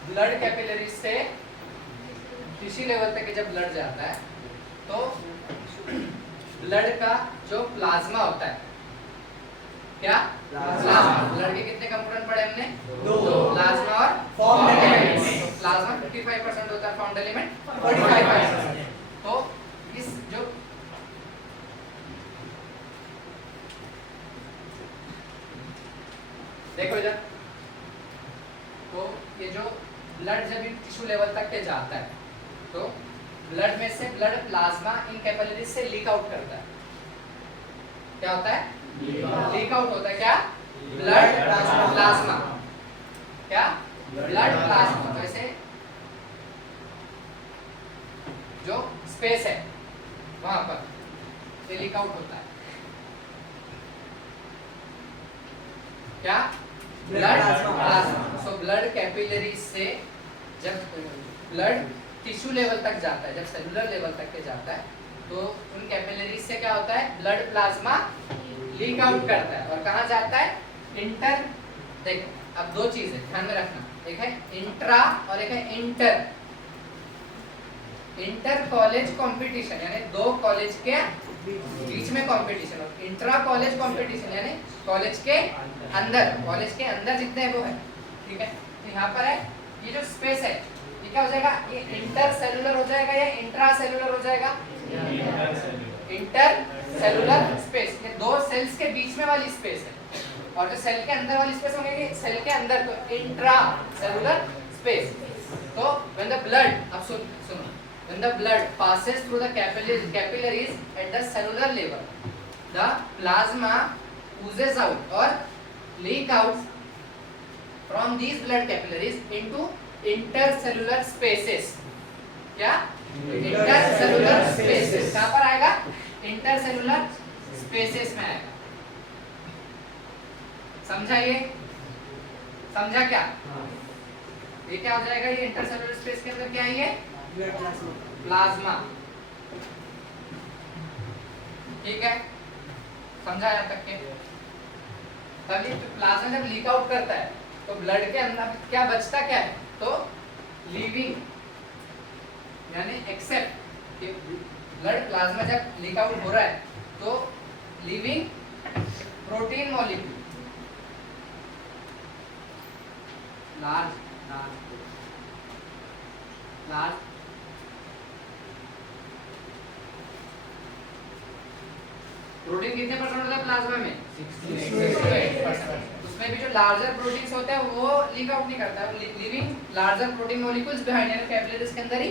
ब्लड कैपिलरीज से टिश्यू लेवल तक के जब ब्लड जाता है तो ब्लड का जो प्लाज्मा होता है, क्या प्लाज्मा, ब्लड के कितने कंपोनेंट पढ़े हमने, दो, प्लाज्मा और फाउंड एलिमेंट। प्लाज्मा 55% होता है, फाउंड एलिमेंट 45%। तो इस जो देखो इधर, तो ये जो ब्लड जब टिश्यू लेवल तक के जाता है तो ब्लड में से ब्लड प्लाज्मा इन कैपिलरीज से लीक आउट करता है, क्या होता है, लीक आउट होता है, क्या ब्लड प्लाज्मा, क्या ब्लड प्लाज्मा। तो ऐसे जो स्पेस है वहां पर लीक आउट होता है, क्या blood plasma. So blood capillaries से जब ब्लड टिश्यू लेवल तक जाता है, जब सेलुलर लेवल तक के जाता है, तो उन कैपिलरीज से क्या होता है, ब्लड प्लाज्मा लीक आउट करता है। और कहाँ जाता है, इंटर, देखो अब दो चीज है ध्यान में रखना, एक है इंट्रा और एक है इंटर। इंटर कॉलेज कंपटीशन यानी दो कॉलेज के बीच में कंपटीशन, और इंट्रा कॉलेज कंपटीशन यानी कॉलेज के अंदर जितने वो है, ठीक है। तो यहाँ पर है ये जो स्पेस है, ये क्या हो जाएगा, ये इंटर सेलुलर हो जाएगा या इंट्रा सेलुलर हो जाएगा, इंटर सेलुलर स्पेस, ये दो सेल्स के बीच में वाली स्पेस है। और जो सेल के अंदर वाली स्पेस होंगे, सेल के अंदर तो इंट्रा सेलुलर स्पेस। तो व्हेन द ब्लड, अब सुनो, when the blood passes through the capillaries at the cellular level, the plasma oozes out or leak out from these blood capillaries into intercellular spaces, क्या intercellular spaces, कहाँ पर आएगा, intercellular spaces में आएगा। समझा ये, समझा क्या, ये क्या हो जाएगा, ये इंटरसेलुलर स्पेस के अंदर क्या है, ये प्लाज्मा, ठीक है, समझा यहाँ तक के। तभी प्लाज्मा जब लीक आउट करता है तो ब्लड के अंदर क्या बचता, क्या है, तो लीविंग यानी एक्सेप्ट ब्लड प्लाज्मा जब लीक आउट हो रहा है तो leaving protein molecule, large protein कितने परसेंट होता है प्लाज्मा में, 68%। उसमें भी जो लार्जर प्रोटीन्स होते हैं वो लीक आउट नहीं करता है, living larger protein molecules behind यानी कैपिलरीज के अंदर ही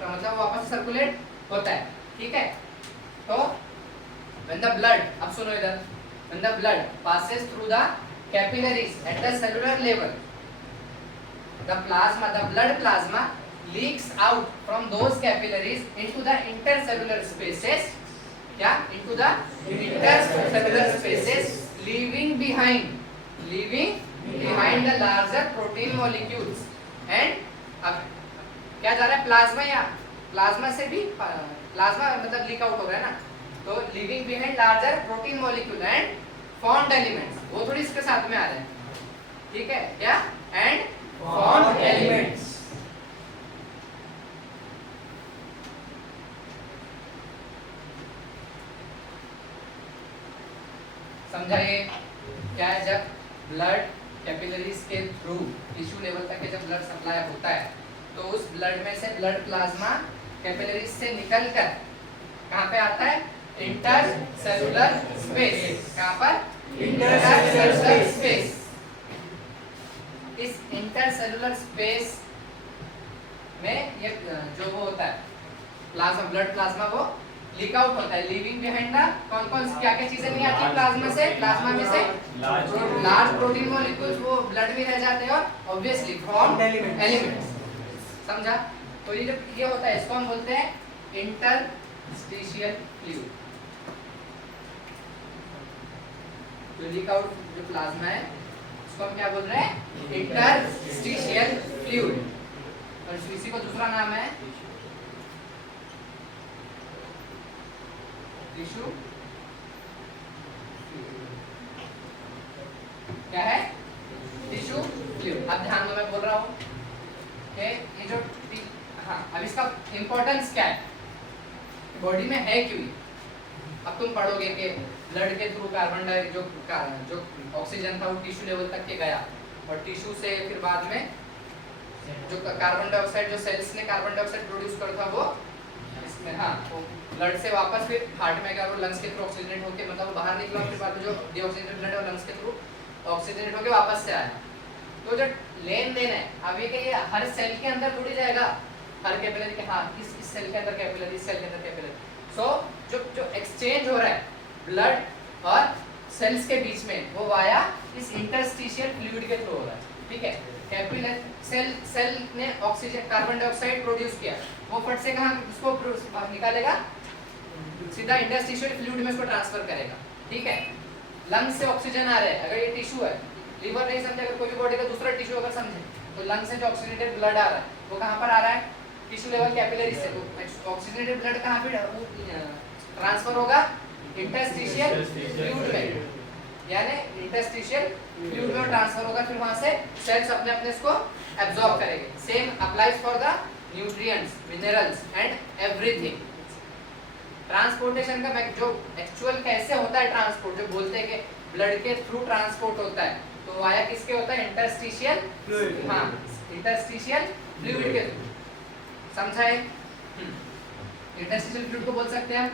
मतलब वापस सर्कुलेट होता है, ठीक है। तो व्हेन द ब्लड, अब सुनो इधर, when the blood passes through the capillaries at the cellular level, the blood plasma leaks out from those capillaries into the intercellular spaces, क्या, into the intercellular spaces, leaving behind the larger protein molecules, and अब क्या जा रहा है, प्लाज्मा, या प्लाज्मा से भी प्लाज्मा मतलब लीक आउट हो रहा है ना, तो leaving behind larger protein molecule and formed elements, वो थोड़ी इसके साथ में आ रहे हैं, ठीक है, क्या, and formed elements। समझाइए क्या है, जब ब्लड कैपिलरीज के थ्रू टिश्यू लेवल तक के जब ब्लड सप्लाई होता है तो उस ब्लड में से ब्लड प्लाज्मा कैपिलरीज से निकलकर कहाँ पे आता है, इंटरसेलुलर स्पेस, कहाँ पर, इंटरसेलुलर स्पेस। इस इंटरसेलुलर स्पेस में ये जो वो होता है प्लाज्मा, ब्लड प्लाज्मा वो लीक आउट होता है, लीविंग बिहाइंड द कौन कौन क्या क्या चीजें नहीं आती प्लाज्मा से, प्लाज्मा में से लार्ज प्रोटीन मॉलिक्यूल्स वो ब्लड में रह जाते हैं और ऑब्वियसली फॉर्म एलिमेंट्स। समझा? तो ये जब ये होता है इसको हम बोलते हैं इंटरस्टिशियल फ्लूइड। जो लीक आउट जो प्लाज्मा है उसको हम क्या बोल रहे हैं? Interstitial fluid. और इसी को दूसरा नाम है टिश्यू, क्या है? Tissue fluid. अब ध्यान दो मैं बोल रहा हूँ कि ये जो हाँ अब इसका इंपॉर्टेंस क्या है, बॉडी में है क्यों? अब तुम पढ़ोगे कि ब्लड के थ्रू कार्बन डाइऑक्साइड जो ऑक्सीजन था वो टिश्यू लेवल तक के गया और टिश्यू से फिर बाद में जो कार्बन डाइऑक्साइड जो सेल्स ने कार्बन डाइऑक्साइड प्रोड्यूस करा था वो इसमें हाँ वो ब्लड से वापस फिर हार्ट में गया और लंग्स के थ्रू ऑक्सीजनेट होकर मतलब बाहर निकला, फिर बाद में जो डीऑक्सीजनेटेड ब्लड और लंग्स के थ्रू ऑक्सीजनेट होकर वापस से आया। तो जो लेन देन है अब ये हर सेल के अंदर जुड़ जाएगा, हर कैपिलरी के हाँ इस सेल के अंदर कैपिलरी, इस सेल के अंदर कैपिलरी। सो जो एक्सचेंज हो रहा है ब्लड और सेल्स के बीच में वो वाया इस इंटरस्टिशियल फ्लूइड के थ्रू हो रहा है। ठीक है, कैपिलरी सेल ने ऑक्सीजन कार्बन डाइऑक्साइड प्रोड्यूस किया, वो फट से कहाँ उसको निकालेगा, सीधा इंटरस्टिशियल फ्लूइड में उसको ट्रांसफर करेगा। ठीक है, लंग्स से ऑक्सीजन आ रहा है, अगर ये टिश्यू है, लीवर नहीं समझे, अगर कोई भी बॉडी का दूसरा टिश्यू अगर समझे तो लंग से जो ऑक्सीजनेटेड ब्लड आ रहा है वो कहाँ पर आ रहा है? टिश्यू लेवल कैपिलरी से। तो ऑक्सीजनेटेड ब्लड कहाँ पे ट्रांसफर होगा? इंटरस्टिशियल फ्लूइड में, यानी इंटरस्टिशियल फ्लूइड में ट्रांसफर होगा, फिर वहां से सेल्स अपने अपने इसको एब्जॉर्ब करेंगे। Same applies for the nutrients, minerals and everything. Transportation का जो एक्चुअल कैसे होता है ट्रांसपोर्ट, जो बोलते हैं कि ब्लड के थ्रू ट्रांसपोर्ट होता है, तो वाया किसके होता है? Interstitial fluid. हाँ, इंटरस्टिशियल फ्लूइड के थ्रू। समझा है? इंटरस्टिशियल फ्लूइड को बोल सकते हैं हम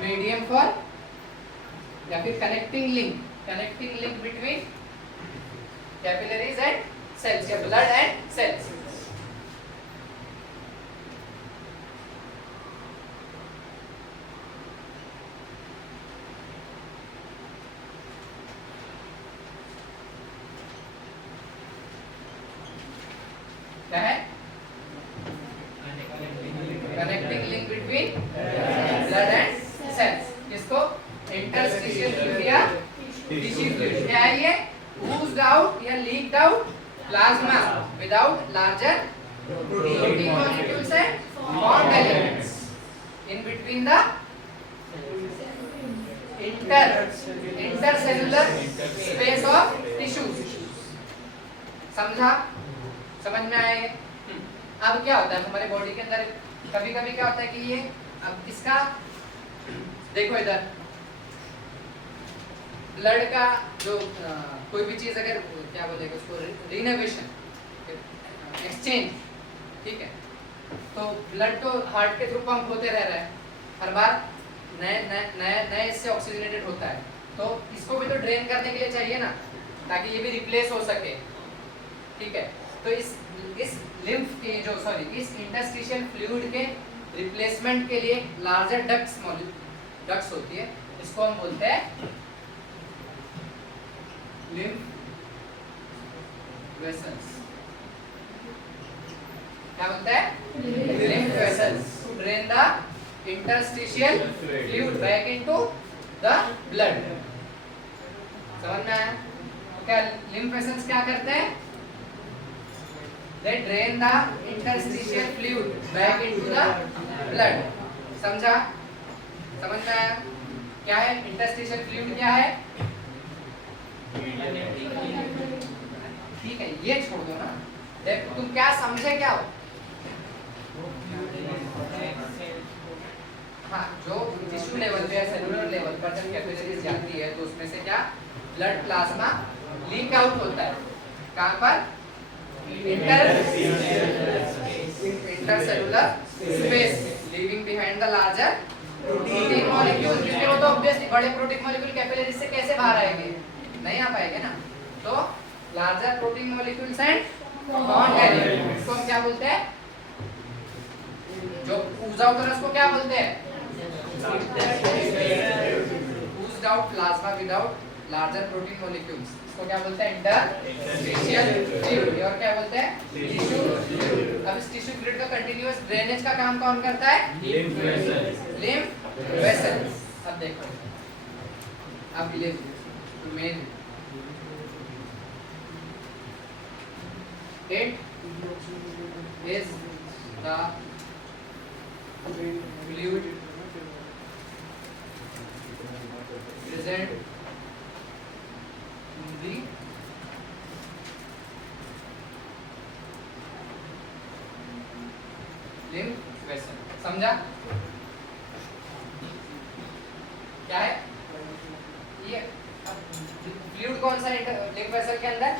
मीडियम फॉर या फिर connecting link between capillaries and cells या ब्लड एंड सेल्स। क्या है? Connecting link between blood and cells, इसको इंटरस्टिशियल फ्लूइड या टिश्यू फ्लूइड। क्या है ये? oozed out या leaked out plasma without larger protein molecules and bond elements in between the intercellular space of tissues। समझा? समझ में आया ये? अब क्या होता है हमारे बॉडी के अंदर, कभी कभी क्या होता है कि ये अब इसका देखो इधर ब्लड का जो कोई भी चीज अगर क्या बोलेगा उसको रिनोवेशन एक्सचेंज, ठीक है, तो ब्लड तो हार्ट के थ्रू पंप होते रह रहा है, हर बार नए इससे ऑक्सीजनेटेड होता है, तो इसको भी तो ड्रेन करने के लिए चाहिए ना, ताकि ये भी रिप्लेस हो सके। ठीक है, तो इस लिम्फ के जो इस इंटरस्टिशियल फ्लूइड के रिप्लेसमेंट के लिए लार्जर डक्ट्स होती है, इसको हम बोलते हैं लिम्फ वेसल्स। क्या बोलते हैं? Lymph vessels to drain the interstitial fluid back into the blood. समझ में आया? क्या लिम्फ वेसल्स क्या करते हैं? They drain the interstitial fluid back into the blood। समझा? समझ में आया? क्या है इंटरस्टिशियल फ्लूइड? क्या है? ठीक है, ये छोड़ दो ना, देखो तुम क्या समझे क्या हो? हाँ, जो टिश्यू लेवल पे या सेलुलर लेवल पर जब कैपिलरीज जाती है तो उसमें से क्या ब्लड प्लाज्मा लीक आउट होता है। कहाँ पर? Intercellular space, leaving behind the larger protein molecule, क्योंकि वो तो ऑब्वियसली बड़े प्रोटीन मॉलिक्यूल कैपिलरीज से कैसे बाहर आएंगे? नहीं आ पाएंगे ना, तो larger protein molecules and bond elements, इसको हम क्या बोलते हैं? जो ऊर्जा होता है उसको क्या बोलते हैं? oozed out plasma without larger protein molecules, इसको क्या बोलते हैं? Interstitial fluid. और क्या बोलते हैं? Tissue fluid. अब इस टिश्यू फ्लूइड का कंटीन्यूअस ड्रेनेज का काम कौन करता है? Lymph vessels. अब देखो, अब ये main it is the fluid present in the lymph vessel। समझा क्या है ये? फ्लूइड कौन सा लिम्फ वेसल के अंदर?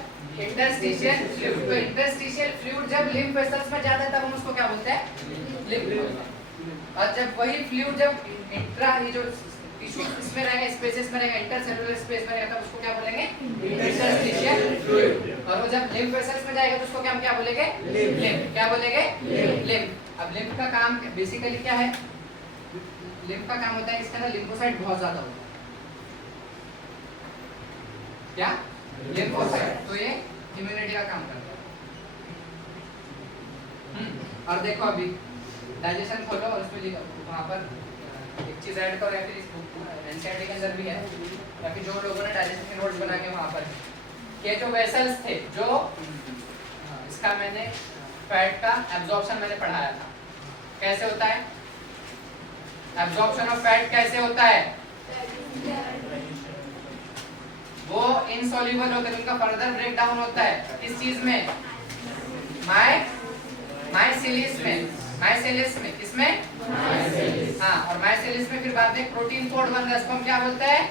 Interstitial fluid. तो इंटरस्टिशियल फ्लूइड जब लिम्फ वेसल्स में जाता है तब हम उसको क्या बोलते हैं? लिम्फ। और जब वही फ्लूइड जब इंट्रा ये जो टिश्यू इसमें रहेगा, स्पेसेस में रहेगा, इंटरसेलुलर स्पेस में रहेगा, तब उसको क्या बोलेंगे? Interstitial fluid. और वो जब लिम्फ वेसल्स में जाएगा तो उसको हम क्या बोलेंगे? लिम्फ। क्या बोलेंगे? लिम्फ। अब लिम्फ का काम बेसिकली क्या है? लिम्फ का काम होता है इसके अंदर लिम्फोसाइट बहुत ज्यादा होता है। क्या? लिम्फोसाइट। तो ये इम्यूनिटी का काम करता है। और देखो अभी डाइजेशन खोलो और उसमें वहाँ पर एक चीज ऐड करो, या फिर इस एनसीईआरटी के अंदर भी है, या फिर जो लोगों ने डाइजेशन के नोट्स बना के वहाँ पर ये जो वेसल्स थे, जो इसका मैंने फैट का एब्जॉर्प्शन मैंने पढ़ाया था, कैसे होता है एब्जॉर्प्शन ऑफ फैट? कैसे होता है? वो इनसॉल्युबल होते हैं, उनका फर्दर ब्रेक डाउन होता है किस चीज में? माइसेलिस में। माइसेलिस में किसमें? हाँ, और माइसेलिस में फिर बाद में प्रोटीन कोड बन रहा है, उसको हम क्या बोलते हैं?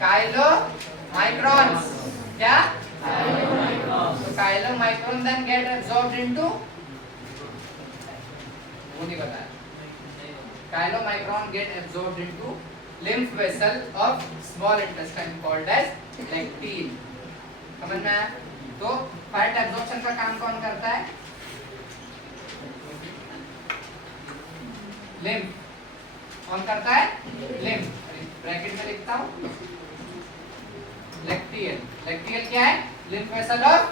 काइलोमाइक्रॉन्स। क्या? तो chylomicron then get absorbed into, वो नहीं बताया। Chylomicron get absorbed into lymph vessel of small intestine called as lectin। समझ में आया? तो फैट एब्जॉर्प्शन का काम कौन करता है? लिम्फ। कौन करता है? लिम्फ। ब्रैकेट में लिखता हूँ लेक्टियल। लेक्टियल क्या है? Lymph vessel of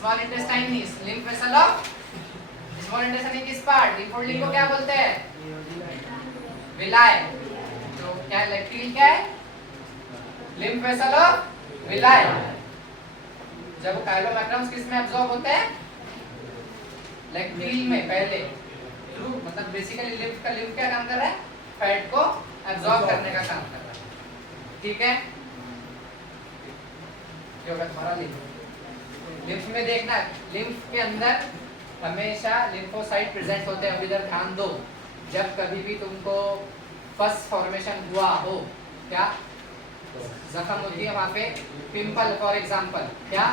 small intestine. Lymph vessel of small intestine किस पार्ट? लिम्फोइड को क्या बोलते हैं? विलाय। तो क्या लेक्टिल क्या है? Lymph vessel of विलाय। जब काइलोमाइक्रॉन्स किस में एब्जॉर्ब होते हैं? लेक्टिल में पहले थ्रू, मतलब बेसिकली लिम्फ क्या काम कर रहा है? फैट को एब्जॉर्ब करने का काम कर रहा है। ठीक है, ये होगा तुम्हारा लिम्फ में देखना, लिम्फ के अंदर हमेशा लिम्फोसाइट प्रेजेंट होते हैं। अब इधर ध्यान दो, जब कभी भी तुमको फर्स्ट फॉर्मेशन हुआ हो, क्या जख्म होती है वहाँ पे, पिंपल फॉर एग्जांपल, क्या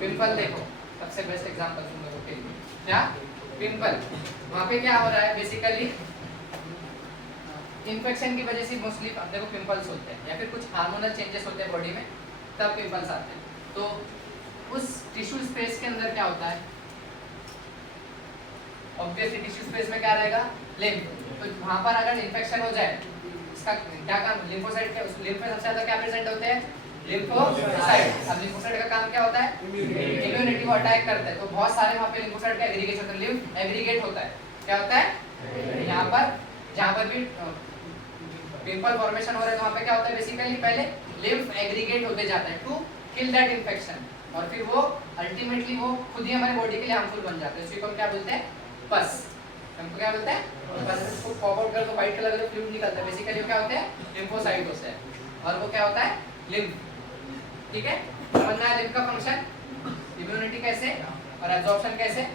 पिंपल? देखो सबसे बेस्ट एग्जांपल तुम लोगों के लिए, क्या पिंपल? वहाँ पे क्या हो रहा है? बेसिकली इन्फेक्शन की वजह से मोस्टली अपने को पिंपल्स होते हैं, या फिर कुछ हार्मोनल चेंजेस होते हैं बॉडी में, तब पिंपल्स आते हैं। तो उस टिश्यू स्पेस के अंदर क्या होता है? ऑब्वियसली टिश्यू स्पेस में क्या रहेगा? लिम्फ। तो वहां पर अगर इन्फेक्शन हो जाए, इसका क्या काम? लिम्फोसाइट के, उस लिम्फ में सबसे ज्यादा क्या प्रेजेंट होते हैं? लिम्फोसाइट। अब लिम्फोसाइट का काम क्या होता है? इम्यूनिटी को अटैक करता है। तो बहुत सारे वहां पे लिम्फोसाइट का एग्रीगेशन होता है, लिम्फ एग्रीगेट होता है। क्या होता है? यहाँ पर जहाँ पर भी पिंपल फॉर्मेशन हो रहा है, तो वहाँ पे क्या होता है? बेसिकली पहले लिम्फ एग्रीगेट होते जाता है टू किल दैट इन्फेक्शन, और फिर वो अल्टीमेटली वो खुद ही हमारे बॉडी के लिए हार्मफुल बन जाते हैं। इसको हम क्या बोलते हैं? पस। हमको क्या बोलते हैं? बस। इसको पॉप आउट कर तो व्हाइट कलर का फ्लूइड निकलता है, बेसिकली वो क्या होते हैं? लिम्फोसाइट होते हैं, और वो क्या होता है? लिम्फ। ठीक है, समझना है लिम्फ का फंक्शन, इम्यूनिटी कैसे और एब्जॉर्प्शन कैसे।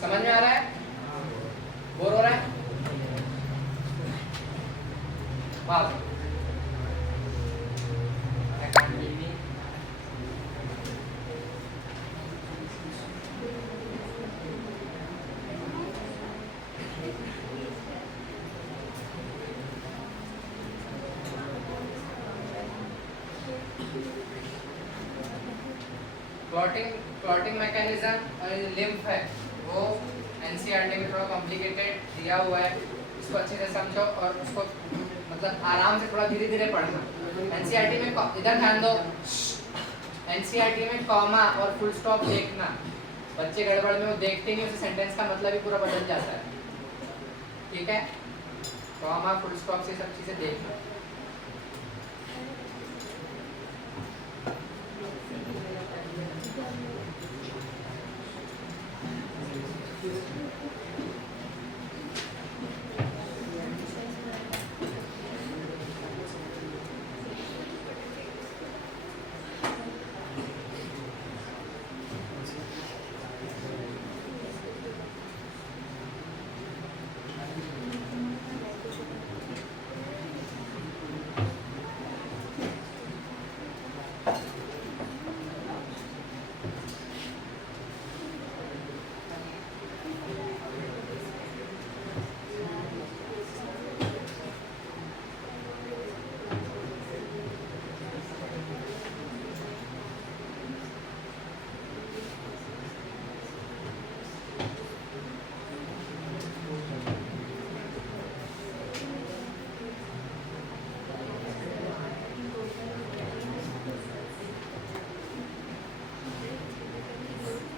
समझ में आ रहा है? बोर हो रहा है? वाह, क्लॉटिंग क्लॉटिंग मैकेनिज्म और लिम्फ है वो एनसीईआरटी में थोड़ा कॉम्प्लिकेटेड दिया हुआ है, इसको अच्छे से समझो और उसको मतलब आराम से थोड़ा धीरे धीरे पढ़ना। एनसीईआरटी में इधर ध्यान दो, एनसीईआरटी में कॉमा और फुल स्टॉप देखना, बच्चे गड़बड़ में वो देखते नहीं, उसे सेंटेंस का मतलब ही पूरा बदल जाता है। ठीक है, कॉमा फुल स्टॉप से सब चीजें देखना।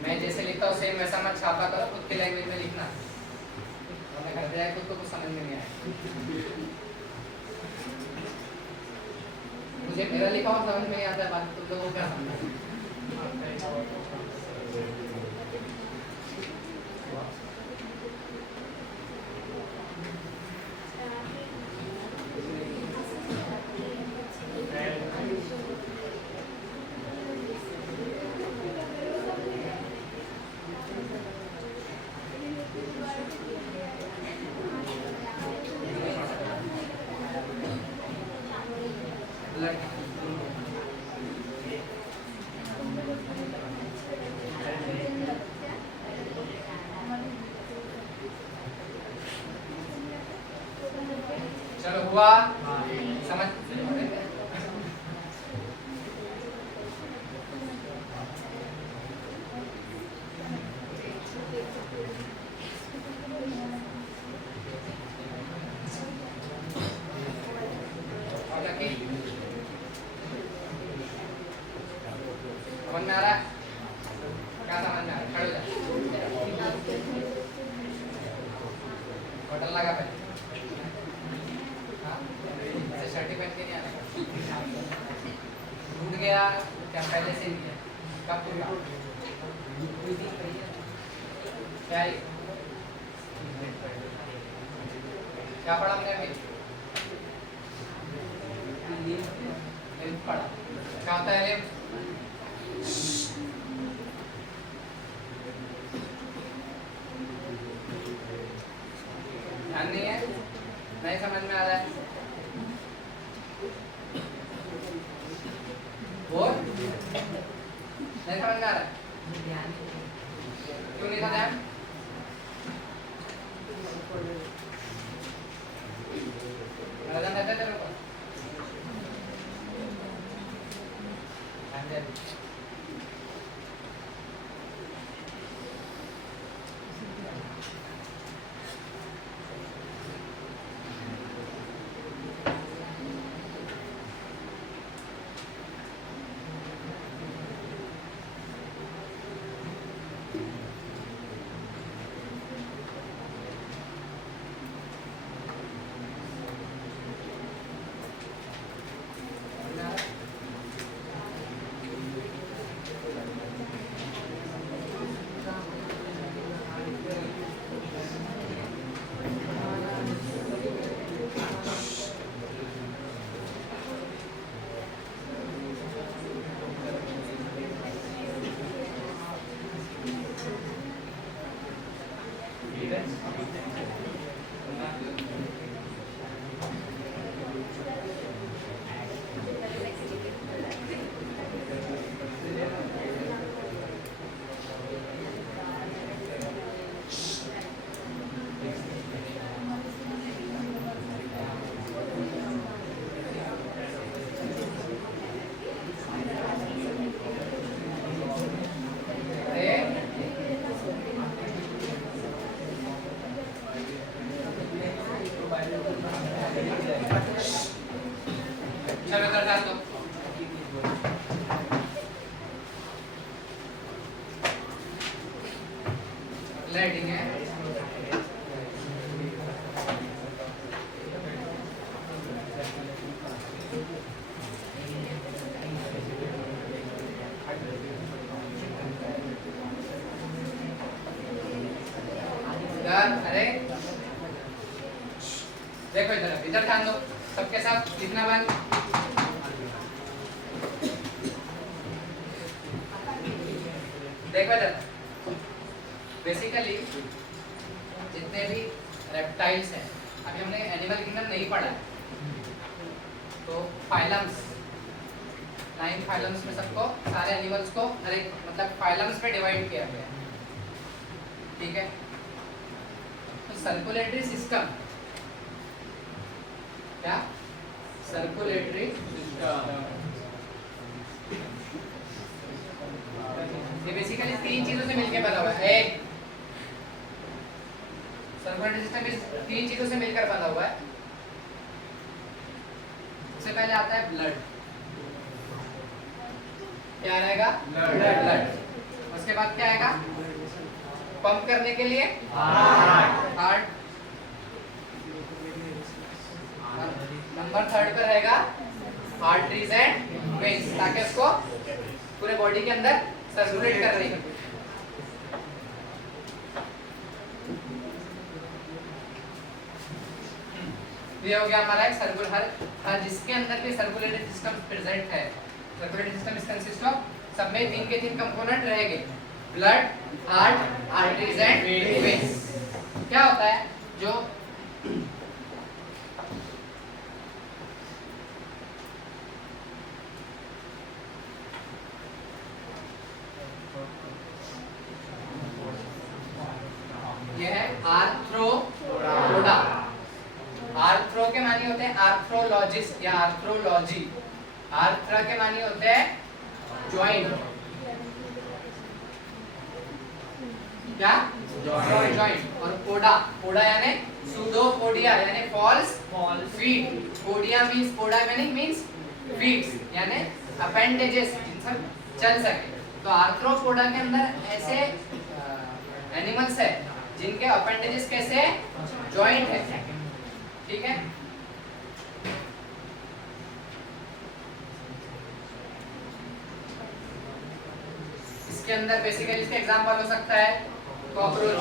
मैं जैसे लिखता हूँ सेम वैसा मत छापा करो, खुद की लैंग्वेज में लिखना, हमें घर जाए खुद को कुछ समझ में नहीं आया। मुझे मेरा लिखा हुआ समझ में नहीं आता है, बात तुम लोगों को क्या समझ। चलो हुआ समझ। समझ में आ रहा है? क्या समझ में आ रहा है? खड़े हो जा, बटन लगा पहले। सर्टिफिकेट के नहीं आने टूट गया क्या पहले से नहीं है? कब टूटा? क्या पढ़ा हमने अभी? लिम्फ पढ़ा। क्या होता है लिम्फ? ध्यान नहीं है? नहीं समझ में आ रहा है? और नहीं समझ में आ रहा है? क्यों नहीं था ध्यान? वजन रहता है तेरे को? ध्यान दे। ग्लाइडिंग है। अरे देखो इधर ध्यान दो, सबके साथ लिखना बंद। देखो इधर, बेसिकली जितने भी रेप्टाइल्स हैं, अभी हमने एनिमल किंगडम नहीं पढ़ा है, तो फाइलम्स, 9 फाइलम्स में सबको, सारे एनिमल्स को हर एक मतलब फाइलम्स में डिवाइड किया गया है, ठीक है। तो सर्कुलेटरी सिस्टम, क्या सर्कुलेटरी सिस्टम, ये बेसिकली 3 चीजों से मिलकर बना हुआ है। एक, सर्कुलेटरी सिस्टम 3 चीजों से मिलकर बना हुआ है। सबसे पहले आता है ब्लड, क्या रहेगा? ब्लड। उसके बाद क्या आएगा? पंप करने के लिए हार्ट। नंबर 3 पर रहेगा आर्टरीज एंड वेन्स, ताकि उसको पूरे बॉडी के अंदर सर्कुलेट कर रही है। ये हो गया हमारा एक हर जिसके अंदर भी सर्कुलेटरी सिस्टम प्रेजेंट है। Circulatory system is consist of, सब में 3 के 3 कंपोनेंट रहेंगे, blood, heart, arteries and veins. क्या होता है जो ये है आर्थ्रोपोडा। आर्थ्रो के मानी होते हैं आर्थ्रोलॉजिस्ट या आर्थ्रोलॉजी। आर्थ्रा के मानी होते हैं जॉइंट, क्या जॉइंट। और पोडा यानी सूडोपोडिया यानी फॉल्स फीट। पोडिया मींस, पोडा मींस फीट यानी अपेंडेजेस जिनसे चल सके। तो आर्थ्रोपोडा के अंदर ऐसे एनिमल्स है जिनके अपेंडेजेस कैसे जॉइंट है, ठीक है। इसके अंदर बेसिकली इसका एग्जांपल हो सकता है कॉकरोच,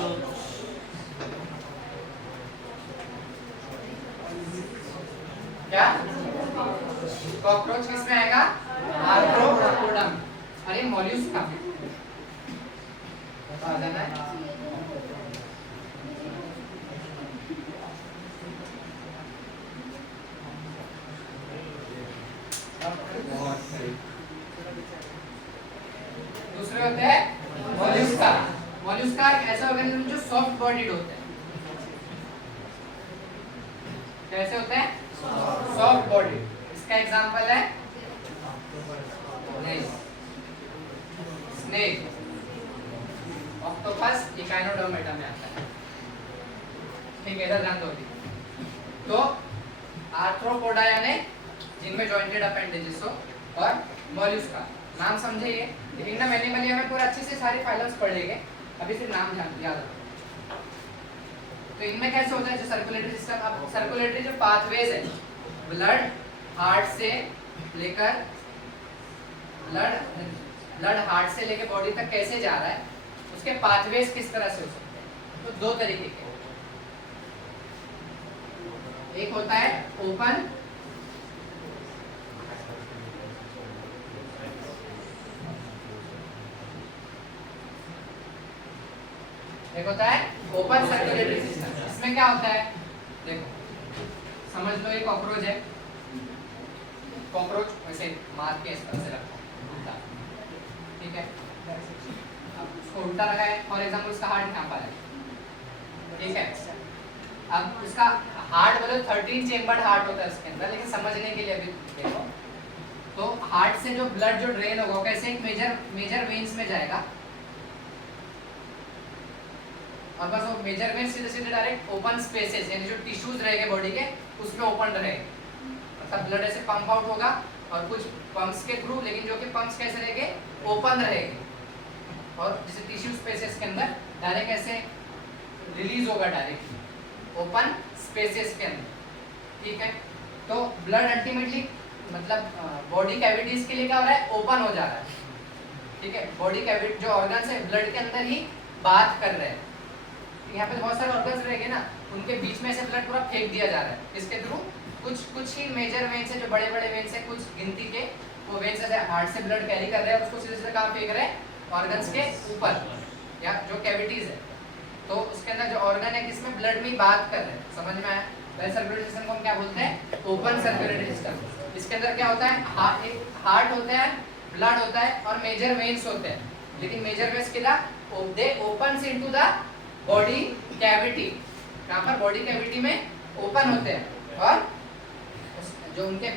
क्या कॉकरोच किसमें आएगा? आर्थ्रोपोडम। और ये मॉल्यूस्का बता देना है। दूसरे होते हैं मॉल्यूस्का। मॉल्यूस्का एक ऐसा ऑर्गेनिज्म जो सॉफ्ट बॉडीड होते हैं। कैसे होते हैं? Soft bodied. इसका एग्जांपल है स्नेक, ऑक्टोपस, इकाइनोडर्मेटा में आता है, ठीक है। इधर ध्यान दो। तो आर्थ्रोपोडा यानी जिनमें जॉइंटेड अपेंडेजेस हो, और मॉल्यूस्का नाम समझे ये, लेकिन ना एनिमल में पूरा अच्छे से सारे फाइलम्स पढ़ेंगे, अभी सिर्फ नाम ध्यान याद रखो। तो इनमें कैसे होता है जो सर्कुलेटरी सिस्टम, अब सर्कुलेटरी जो पाथवेज है, ब्लड हार्ट से लेकर ब्लड हार्ट से लेकर बॉडी तक कैसे जा रहा है, उसके पाथवेज किस तरह से हो सकते हैं। तो 2 तरीके के, एक होता है ओपन, एक होता है ओपन सर्कुलेटरी सिस्टम। इसमें क्या होता है, देखो समझ लो ये कॉकरोच है, कॉकरोच वैसे मार के इस तरह से रखो उल्टा, ठीक है। अब उसको उल्टा रखा है, फॉर एग्जांपल उसका हार्ट यहाँ पर है, ठीक है। अब उसका हार्ट बोलो 13 चेम्बर्ड हार्ट होता है उसके अंदर, लेकिन समझने के लिए अभी देखो। तो हार्ट से जो ब्लड जो ड्रेन होगा कैसे, एक मेजर वेन्स में जाएगा, और बस वो मेजर वेन्स सीधे सीधे डायरेक्ट ओपन स्पेसेस यानी जो टिश्यूज रहेंगे बॉडी के उसमें ओपन रहेंगे, मतलब ब्लड ऐसे पंप आउट होगा, और कुछ पंप्स के थ्रू, लेकिन जो कि पंप्स कैसे रहेंगे, ओपन रहेंगे, और जैसे टिश्यू स्पेसेस के अंदर डायरेक्ट ऐसे रिलीज होगा डायरेक्टली ओपन स्पेसेस के अंदर, ठीक है। तो ब्लड अल्टीमेटली मतलब बॉडी कैविटीज के लिए क्या हो रहा है, ओपन हो जा रहा है, ठीक है। बॉडी कैविटी जो ऑर्गन्स है ब्लड के अंदर ही बात कर रहे हैं, यहाँ पे बहुत सारे ऑर्गन्स रहेंगे ना, उनके बीच में से ब्लड पूरा फेंक दिया जा रहा है, इसके थ्रू कुछ ही मेजर वेन्स है, जो बड़े बड़े वेन्स है, कुछ गिनती के वो वेन्स ऐसे हार्ट से ब्लड कैरी कर रहे हैं, उसको सीधे सीधे कहाँ फेंक रहे हैं, ऑर्गन्स के ऊपर या जो कैविटीज है। तो उसके अंदर जो ऑर्गन है किसमें ब्लड में बात कर रहे हैं, समझ में आया। वेल सर्कुलेटरी सिस्टम को हम क्या बोलते हैं, ओपन सर्कुलेटरी सिस्टम। इसके अंदर क्या होता है, हार्ट होता है, ब्लड होता है और मेजर वेन्स होते हैं, लेकिन मेजर वेन्स किला they open into the body cavity, कहाँ पर बॉडी कैविटी में ओपन होते हैं और जो उनके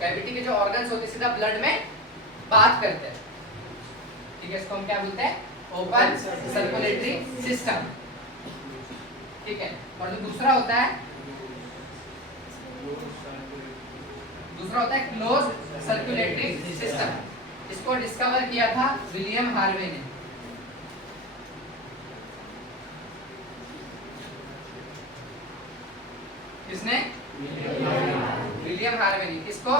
कैविटी के जो ऑर्गन्स होते हैं सीधा ब्लड में बात करते हैं, ठीक है। इसको हम क्या बोलते हैं, ओपन सर्कुलेटरी सिस्टम, ठीक है। और जो दूसरा होता है क्लोज सर्कुलेटरी सिस्टम। इसको डिस्कवर किया था विलियम हार्वे ने। किसने, विलियम हार्वे ने। किसको,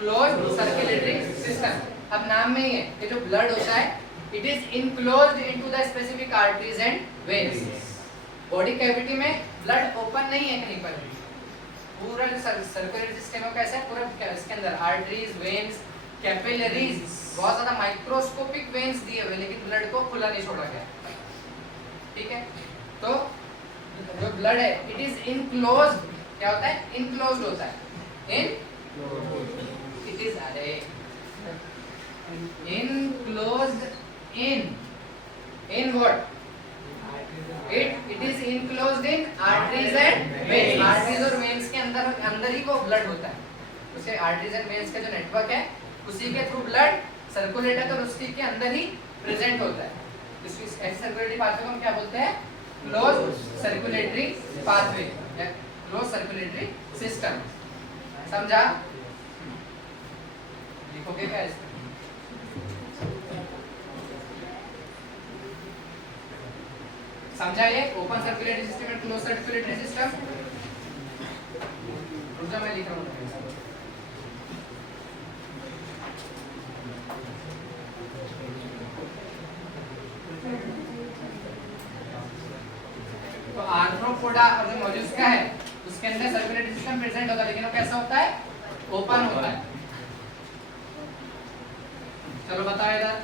क्लोज सर्कुलेटरी सिस्टम। अब नाम में ही है कि जो ब्लड होता है it is enclosed into the specific arteries and veins. Body cavity में ब्लड ओपन नहीं है कहीं पर भी, पूरा जो सर्कुलेटरी सिस्टम है कैसा है, पूरा इसके अंदर आर्टरीज, वेन्स, कैपिलरीज, बहुत ज्यादा माइक्रोस्कोपिक वेन्स दिए हुए, लेकिन ब्लड को खुला नहीं छोड़ा गया, ठीक है। तो जो ब्लड है इट इज इनक्लोज्ड, क्या होता है, इनक्लोज्ड होता है, इट इज अरे enclosed in what, it is enclosed in arteries and veins. Arteries और वेन्स के अंदर ही वो ब्लड होता है, उसके आर्टरीज एंड वेन्स का जो नेटवर्क है उसी के थ्रू ब्लड सर्कुलेट है, तो उसी के अंदर ही प्रेजेंट होता है। इस सर्कुलेटरी पाथवे को हम क्या बोलते हैं, क्लोज सर्कुलेटरी पाथवे या क्लोज सर्कुलेटरी सिस्टम। समझा, लिखोगे क्या इसमें, समझा ये open circulatory system and close circulatory system. रुक जा मैं लिख रहा हूँ। तो आर्थ्रोपोडा और जो मोलस्का है उसके अंदर सर्कुलेटरी सिस्टम प्रेजेंट होता है, लेकिन वो कैसा होता है, ओपन होता है। चलो बताओ इधर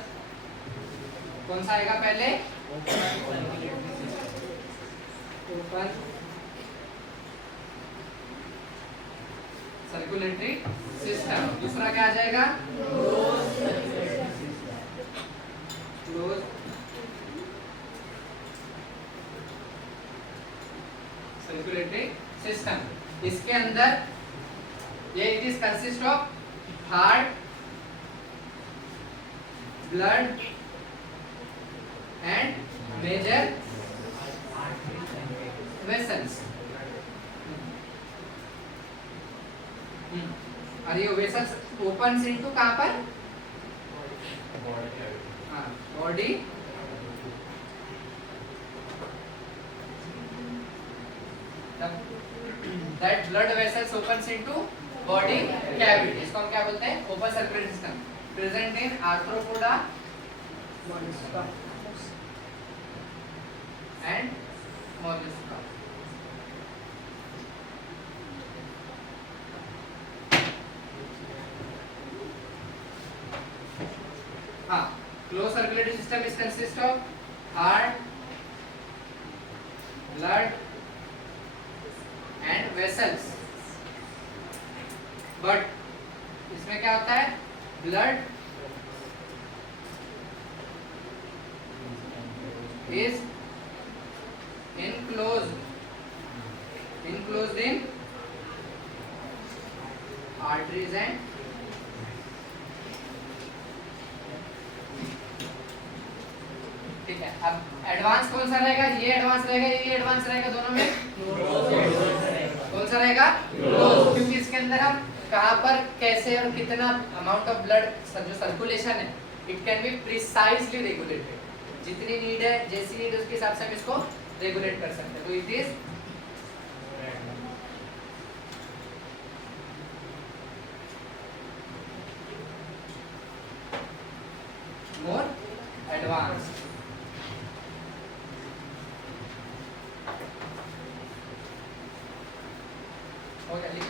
कौन सा आएगा पहले, ओपन सर्कुलेटरी सिस्टम। दूसरा क्या आ जाएगा, क्लोज सर्कुलेटरी सिस्टम। इसके अंदर ये it is consist of heart, blood and major vessels. और ये वेसल्स ओपन इनटू कहां पर, body that blood vessels opens into body cavity, इसको हम क्या बोलते हैं, open circulatory system. Present in Arthropoda and Mollusca. हाँ, close circulatory system is consist of heart, blood and vessels. But इसमें क्या होता है, blood is enclosed in arteries and ठीक है। अब एडवांस कौन सा रहेगा, ये एडवांस रहेगा, ये एडवांस रहेगा, दोनों में कौन सा रहेगा, क्लोज। क्योंकि इसके अंदर हम कहां पर कैसे और कितना अमाउंट ऑफ ब्लड जो सर्कुलेशन है it can be precisely regulated. जितनी नीड है, जैसी नीड उसके हिसाब से हम इसको रेगुलेट कर सकते हैं। तो इट इज मोर एडवांस्ड। हो गया लिख।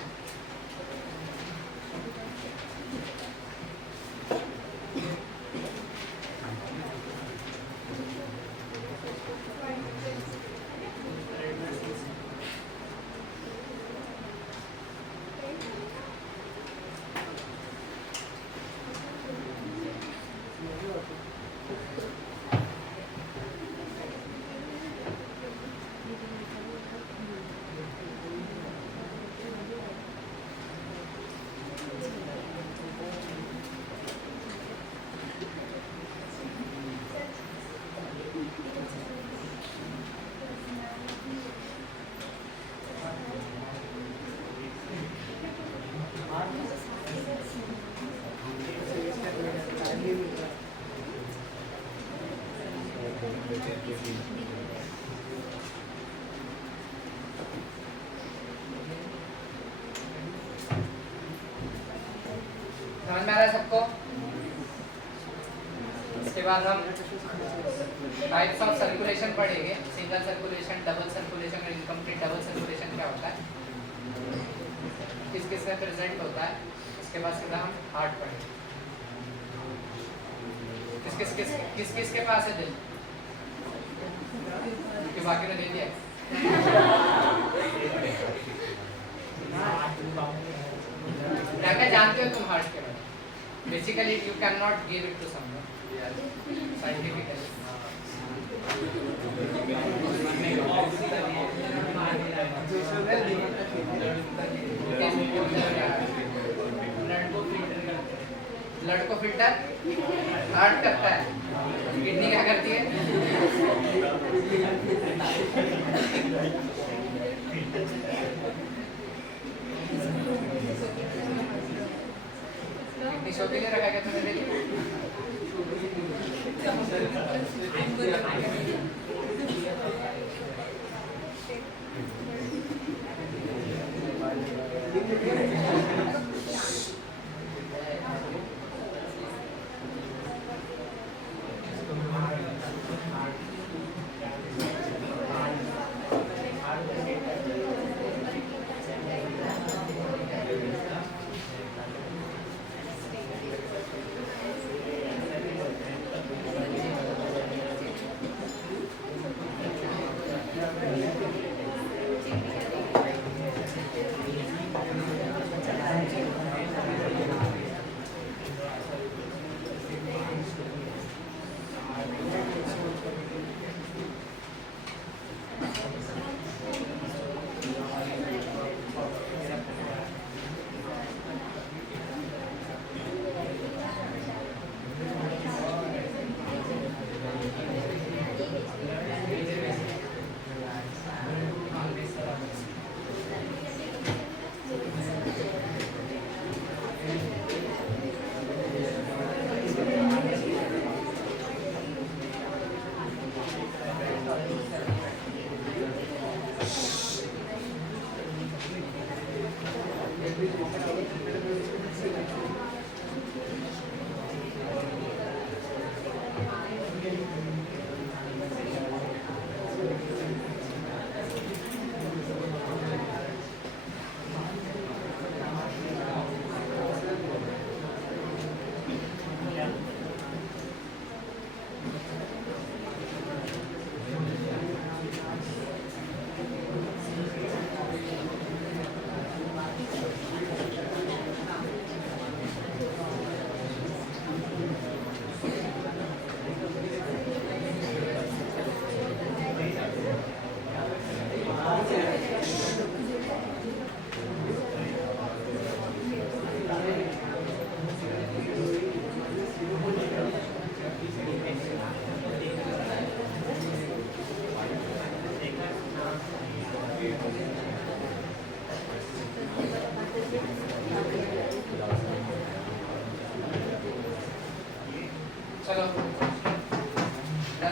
समझ में आ रहा है सबको? इसके बाद हम टाइप्स ऑफ सर्कुलेशन पढ़ेंगे। सिंगल सर्कुलेशन, डबल सर्कुलेशन और इनकम्प्लीट डबल सर्कुलेशन क्या होता है, किस किस में प्रेजेंट होता है। इसके बाद सीधा हम हार्ट पढ़ेंगे। किस किस के पास है दिल? कि बाकी ने दे दिया? क्या क्या जानते हो तुम हार्ट के बारे में? Basically you can not give it to someone scientifically. Blood को फिल्टर हार्ट करता है, किडनी क्या करती है? किडनी शो के लिए रखा गया तुम्हें लिए?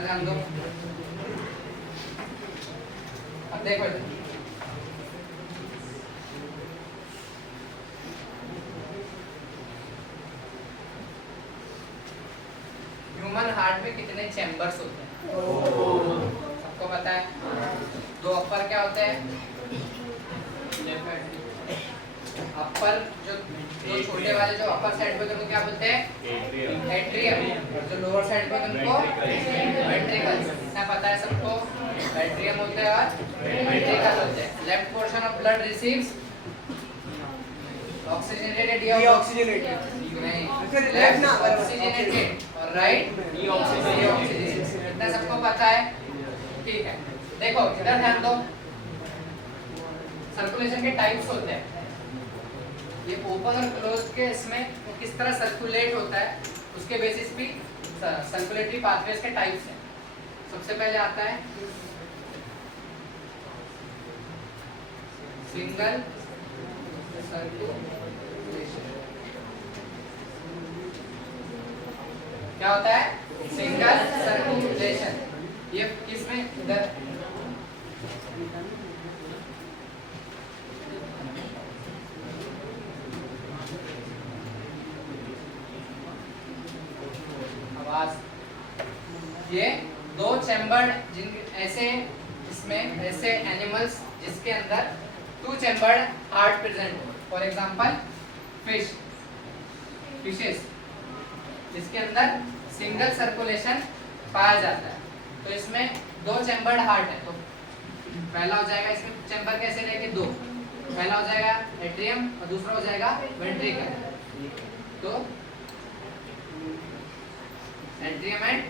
ध्यान दो। अब देखो ह्यूमन हार्ट में कितने चैम्बर्स होते हैं? सबको पता है। दो अपर क्या होते हैं? अपर जो दो छोटे वाले जो अपर साइड पे उनको क्या बोलते हैं? एट्रियम। और जो लोअर साइड पे उनको वेंट्रिकल। इतना पता है सबको? एट्रियम होते हैं और वेंट्रिकल होते हैं। Left portion of blood receives oxygenated या डीऑक्सीजनेटेड नहीं, लेफ्ट ऑक्सीजनेटेड और राइट डीऑक्सीजनेटेड। इतना सबको पता है? ठीक है, देखो इधर ध्यान दो। सर्कुलेशन के टाइप्स होते हैं। ये ओपन और क्लोज के इसमें वो किस तरह सर्कुलेट होता है उसके बेसिस पे सर्कुलेटरी पाथवेज के टाइप्स हैं। सबसे पहले आता है सिंगल सर्कुलेशन। क्या होता है? Single circulation. ये किसमें? इधर ये दो चैम्बर जिन ऐसे इसमें ऐसे एनिमल्स जिसके अंदर टू चैम्बर्ड हार्ट प्रेजेंट हो। फॉर एग्जांपल फिशेस जिसके अंदर सिंगल सर्कुलेशन पाया जाता है। तो इसमें दो चैम्बर्ड हार्ट है। तो पहला हो जाएगा, इसमें चैम्बर कैसे रहेंगे? दो। पहला हो जाएगा एट्रियम और दूसरा हो जाएगा वेंट्रिकल। तो एट्रियम एंड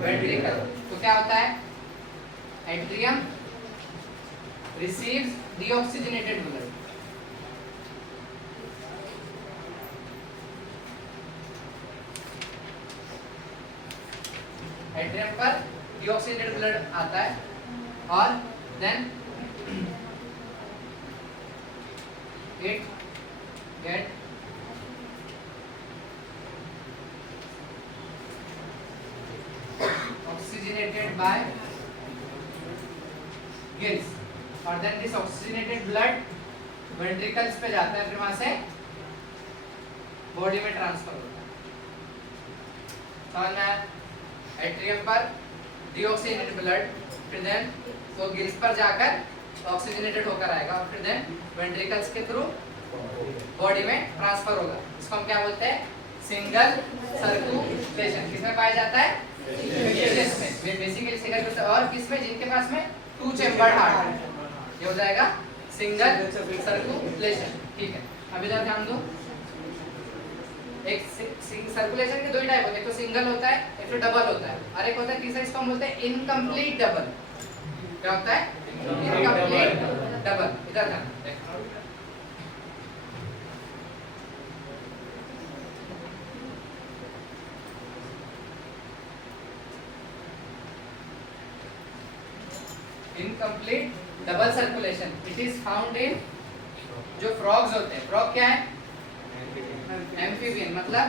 वेंट्रिकल। तो क्या होता है? Atrium receives deoxygenated blood. Atrium पर डीऑक्सीजनेटेड ब्लड आता है और then it get oxygenated by gills और then this oxygenated blood ventricles पे जाता है, फिर वहां से बॉडी में ट्रांसफर होता है। समझ में आया? एट्रियम पर डीऑक्सीजनेटेड ब्लड, फिर देन वो गिल्स पर जाकर ऑक्सीजनेटेड होकर आएगा और फिर देन वेंट्रिकल्स के थ्रू बॉडी में ट्रांसफर होगा। इसको हम क्या बोलते हैं? Single circulation. किसमें पाया जाता है? फिशेस में बेसिकली सिंगल। और किसमें? जिनके पास में टू चैम्बर्ड हार्ट है, ये हो जाएगा सिंगल सर्कुलेशन। ठीक है, अब इधर ध्यान दो। एक सर्कुलेशन के दो ही टाइप होते हैं, एक तो सिंगल होता है, एक तो डबल होता है, और एक होता है तीसरा, इसको हम बोलते हैं इनकम्प्लीट डबल। क्या होता है? Incomplete double. इधर ध्यान देखो। Incomplete double circulation it is found in जो फ्रॉग्स होते हैं। फ्रॉग क्या है? एम्फीबियन। मतलब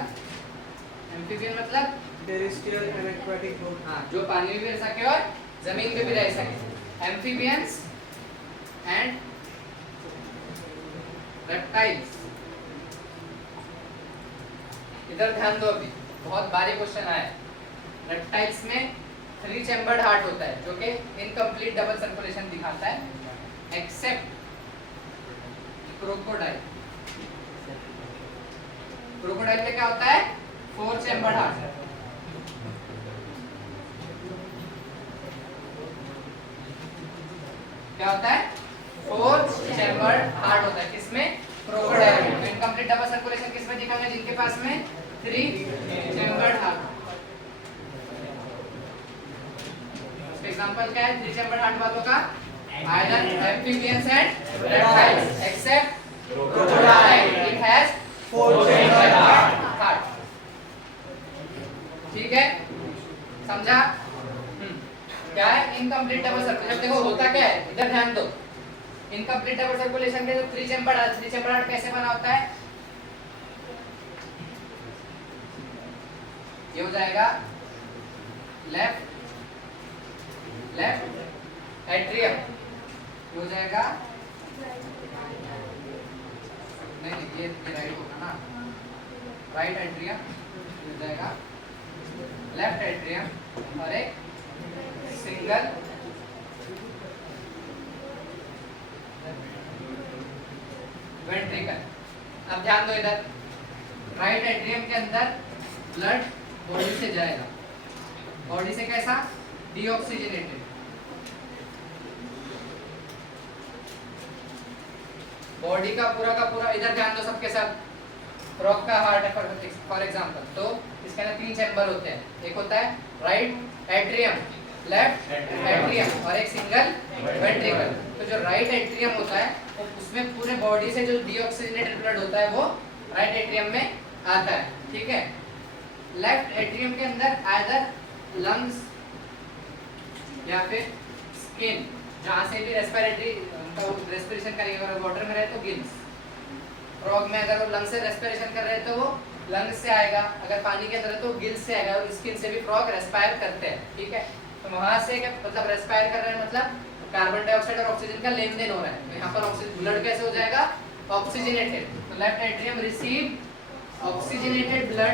टेरेस्ट्रियल एंड एक्वाटिक बोथ। हाँ, जो पानी में भी रह सके और जमीन पे भी रह सके। Amphibians and reptiles. इधर ध्यान दो, अभी बहुत भारी क्वेश्चन आया है। रेप्टाइल्स में 3 चैम्बर्ड हार्ट होता है जो कि इनकम्प्लीट डबल सर्कुलेशन दिखाता है, एक्सेप्ट क्रोकोडाइल। क्रोकोडाइल में क्या होता है? 4 चैम्बर्ड हार्ट। क्या होता है? 4 चैम्बर्ड हार्ट होता है। किसमें? क्रोकोडाइल में। इनकम्प्लीट डबल सर्कुलेशन किसमें दिखाएंगे? जिनके पास में 3 चैम्बर्ड हार्ट। एग्जांपल क्या है 3 चैम्बर्ड हार्ट वालों का? Either amphibians and reptiles except crocodile, it has 4 chambered heart. ठीक है, समझा? क्या है इनकम्प्लीट डबल सर्कुलेशन? देखो होता क्या है, इधर ध्यान दो। इनकम्प्लीट डबल सर्कुलेशन के जो 3 चैम्बर्ड हार्ट कैसे बना होता है? ये हो जाएगा लेफ्ट एट्रियम, ये हो जाएगा नहीं ये राइट होगा ना, राइट एट्रियम हो जाएगा लेफ्ट एट्रियम और एक सिंगल वेंट्रिकल। अब ध्यान दो इधर, राइट एट्रियम के अंदर ब्लड बॉडी से जाएगा, बॉडी से कैसा डीऑक्सीजनेटेड, बॉडी का पूरा इधर ध्यान दो सबके साथ, फ्रॉग का हार्ट है फॉर एग्जांपल, तो इसके अंदर 3 चैम्बर होते हैं, एक होता है राइट एट्रियम, लेफ्ट एट्रियम और एक सिंगल वेंट्रिकल। तो जो राइट एट्रियम होता है तो उसमें पूरे बॉडी से जो डीऑक्सीजनेटेड ब्लड होता है वो राइट एट्रियम में आता है, ठीक है। लेफ्ट एट्रियम के अंदर आइदर लंग्स या फिर स्किन, जहाँ से भी रेस्पिरेशन करेंगे, अगर वाटर में रहे तो गिल्स, फ्रॉग में अगर वो लंग से रेस्पिरेशन कर रहे हैं तो वो लंग्स से आएगा, अगर पानी के अंदर है तो गिल्स से आएगा, और स्किन से भी फ्रॉग रेस्पायर करते हैं, ठीक है। तो वहां से क्या मतलब रेस्पायर कर रहे हैं, मतलब कार्बन डाइऑक्साइड और ऑक्सीजन का लेन देन हो रहा है, तो यहाँ पर ऑक्सीजन ब्लड कैसे हो जाएगा ऑक्सीजनेटेड। तो left atrium receive oxygenated blood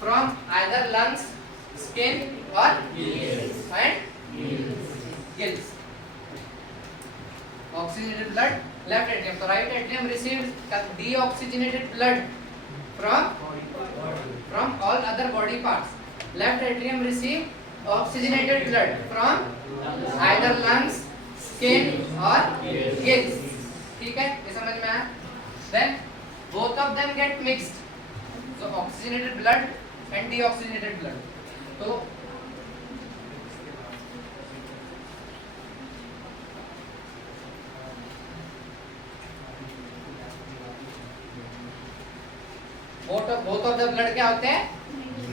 from either lungs, skin और and gills, oxygenated blood left atrium, so right atrium receives deoxygenated blood from all other body parts, left atrium receive oxygenated blood from either lungs, skin or gills, ठीक है, ये समझ में आया। then both of them get mixed, so oxygenated blood and deoxygenated blood, तो बोथ ऑफ द ब्लड क्या होते हैं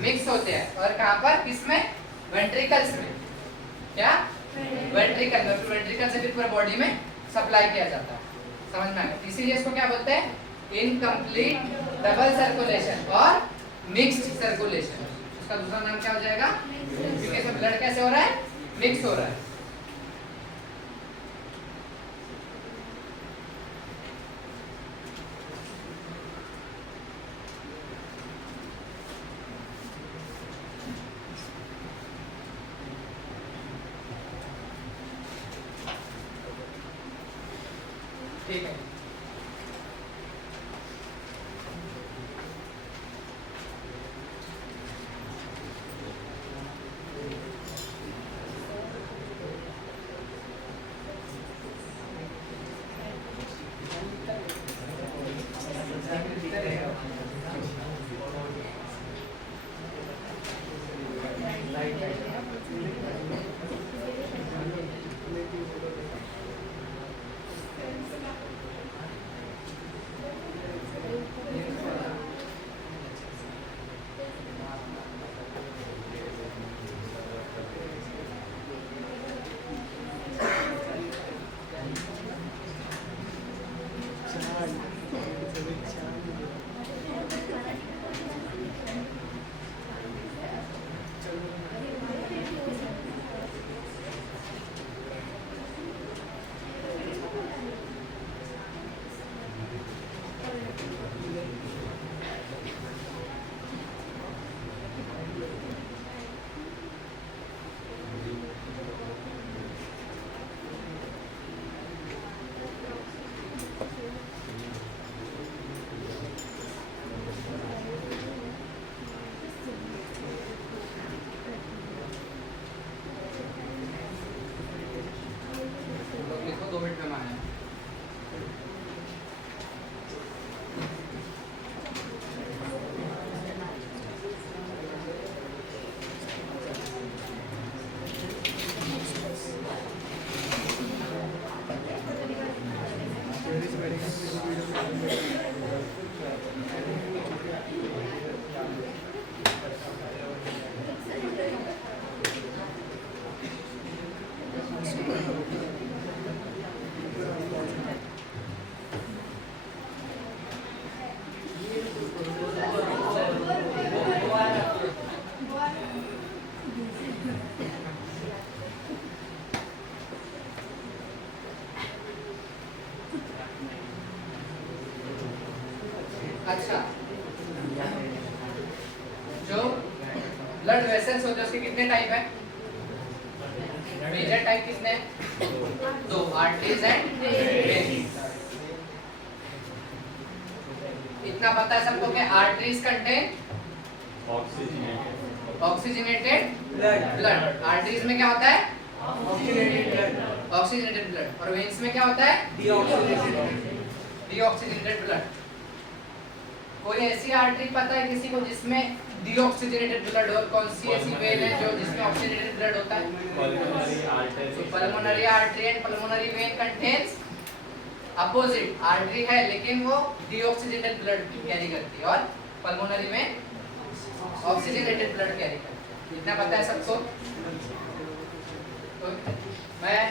मिक्स होते हैं, और कहां पर, किसमें, वेंट्रिकल्स में, क्या वेंट्रिकल में, वेंट्रिकल से फिर पूरे बॉडी में सप्लाई किया जाता है, समझ में आया। इसीलिए इसको क्या बोलते हैं इनकम्प्लीट डबल सर्कुलेशन और मिक्स्ड सर्कुलेशन, उसका दूसरा नाम क्या हो जाएगा, क्योंकि इसमें ब्लड कैसे हो रहा है मिक्स हो रहा है। ठीक है, अच्छा, जो ब्लड वेसल्स होते हैं उसके कितने टाइप है? मेजर टाइप कितने हैं? दो, आर्टरीज एंड वेन्स। इतना पता है सबको कि arteries contain oxygenated blood. Arteries में क्या होता है? Oxygenated blood. और वेन्स में क्या होता है? Deoxygenated blood. कोई ऐसी आर्टरी पता है किसी को जिसमें डीऑक्सीजनेटेड ब्लड हो? कौन सी ऐसी वेन है जो जिसमें ऑक्सीजनेटेड ब्लड होता है? Pulmonary artery and pulmonary vein contains opposite. Artery है लेकिन वो डीऑक्सीजनेटेड ब्लड कैरी करती है और पल्मोनरी में ऑक्सीजनेटेड ब्लड कैरी करती है। इतना पता है सबको? तो मैं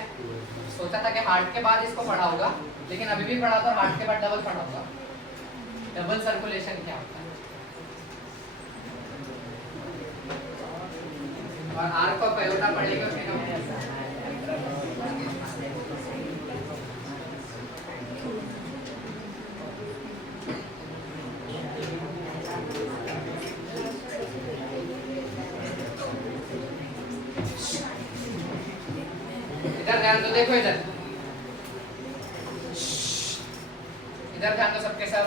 सोचा था कि हार्ट के बाद इसको पढ़ाऊंगा, लेकिन अभी भी पढ़ा तो हार्ट के बाद डबल पढ़ाऊंगा। डबल सर्कुलेशन क्या होता है और आर को पयोटा पढ़ेगा फिर हम। इधर ध्यान दो, देखो इधर, इधर ध्यान दो सबके सब।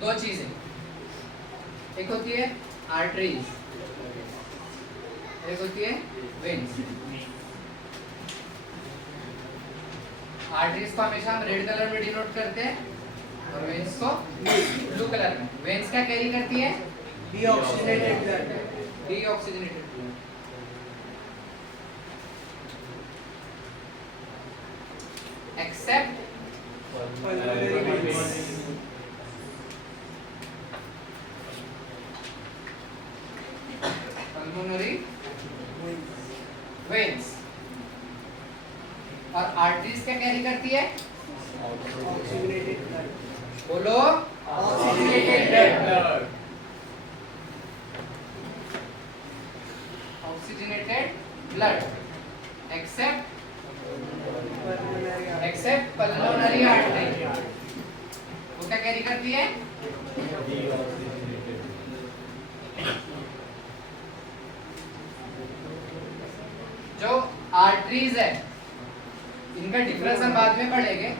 दो चीजें, एक होती है आर्टरीज, एक होती है वेन्स। आर्टरीज को हमेशा हम रेड कलर में डिनोट करते हैं और वेन्स को ब्लू कलर में। वेन्स क्या कैरी करती है? Deoxygenated blood. Deoxygenated blood. Except pulmonary veins. और आर्टरीज क्या कैरी करती है? Oxygenated blood. बोलो, oxygenated blood. Oxygenated blood except pulmonary artery. वो क्या कैरी करती है? जो आर्टरीज है इनका डिफरेंस हम बाद में पढ़ेंगे,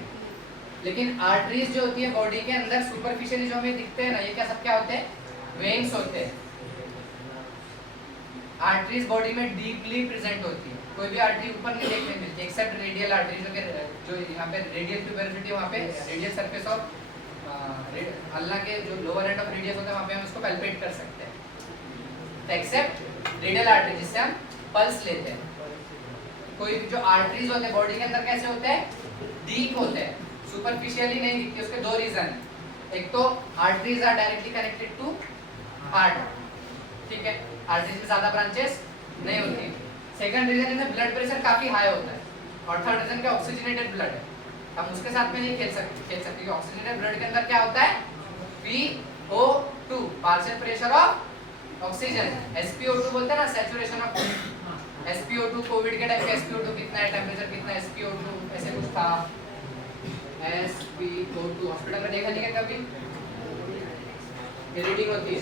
लेकिन आर्टरीज जो होती है बॉडी के अंदर सुपरफिशियली जो हमें दिखते हैं ना, ये क्या सब क्या होते हैं? वेन्स होते हैं। आर्टरीज बॉडी में डीपली प्रेजेंट होती है। कोई भी आर्टरी ऊपर नहीं देखने मिलती एक्सेप्ट रेडियल आर्टरी, जो यहाँ पे रेडियल ट्यूबरसिटी, वहाँ पे रेडियल सरफेस ऑफ अल्लाह के जो लोअर एंड ऑफ रेडियस होता है वहाँ पे हम उसको पैल्पेट कर सकते हैं। एक्सेप्ट रेडियल आर्टरी जिससे हम पल्स लेते हैं। कोई जो आर्टरीज होते हैं बॉडी के अंदर कैसे होते हैं? डीप होते हैं, सुपरफिशियली नहीं दिखती। उसके दो रीजन है। एक तो arteries are directly connected to heart, ठीक है, आर्टरीज में ज्यादा ब्रांचेस नहीं होती। सेकंड रीजन इनमें ब्लड प्रेशर काफी हाई होता है। और थर्ड रीजन क्या? ऑक्सीजनेटेड ब्लड है। हम उसके साथ में नहीं खेल सकते। ऑक्सीजनेटेड ब्लड के अंदर क्या होता है? PO2, partial pressure of oxygen. SpO2 बोलते हैं ना, सैचुरेशन ऑफ SpO2। कोविड के टाइम पे SpO2 कितना है, टेम्परेचर कितना है, SpO2 ऐसे कुछ था। SpO2 हॉस्पिटल में देखा नहीं है कभी? ये रीडिंग होती है,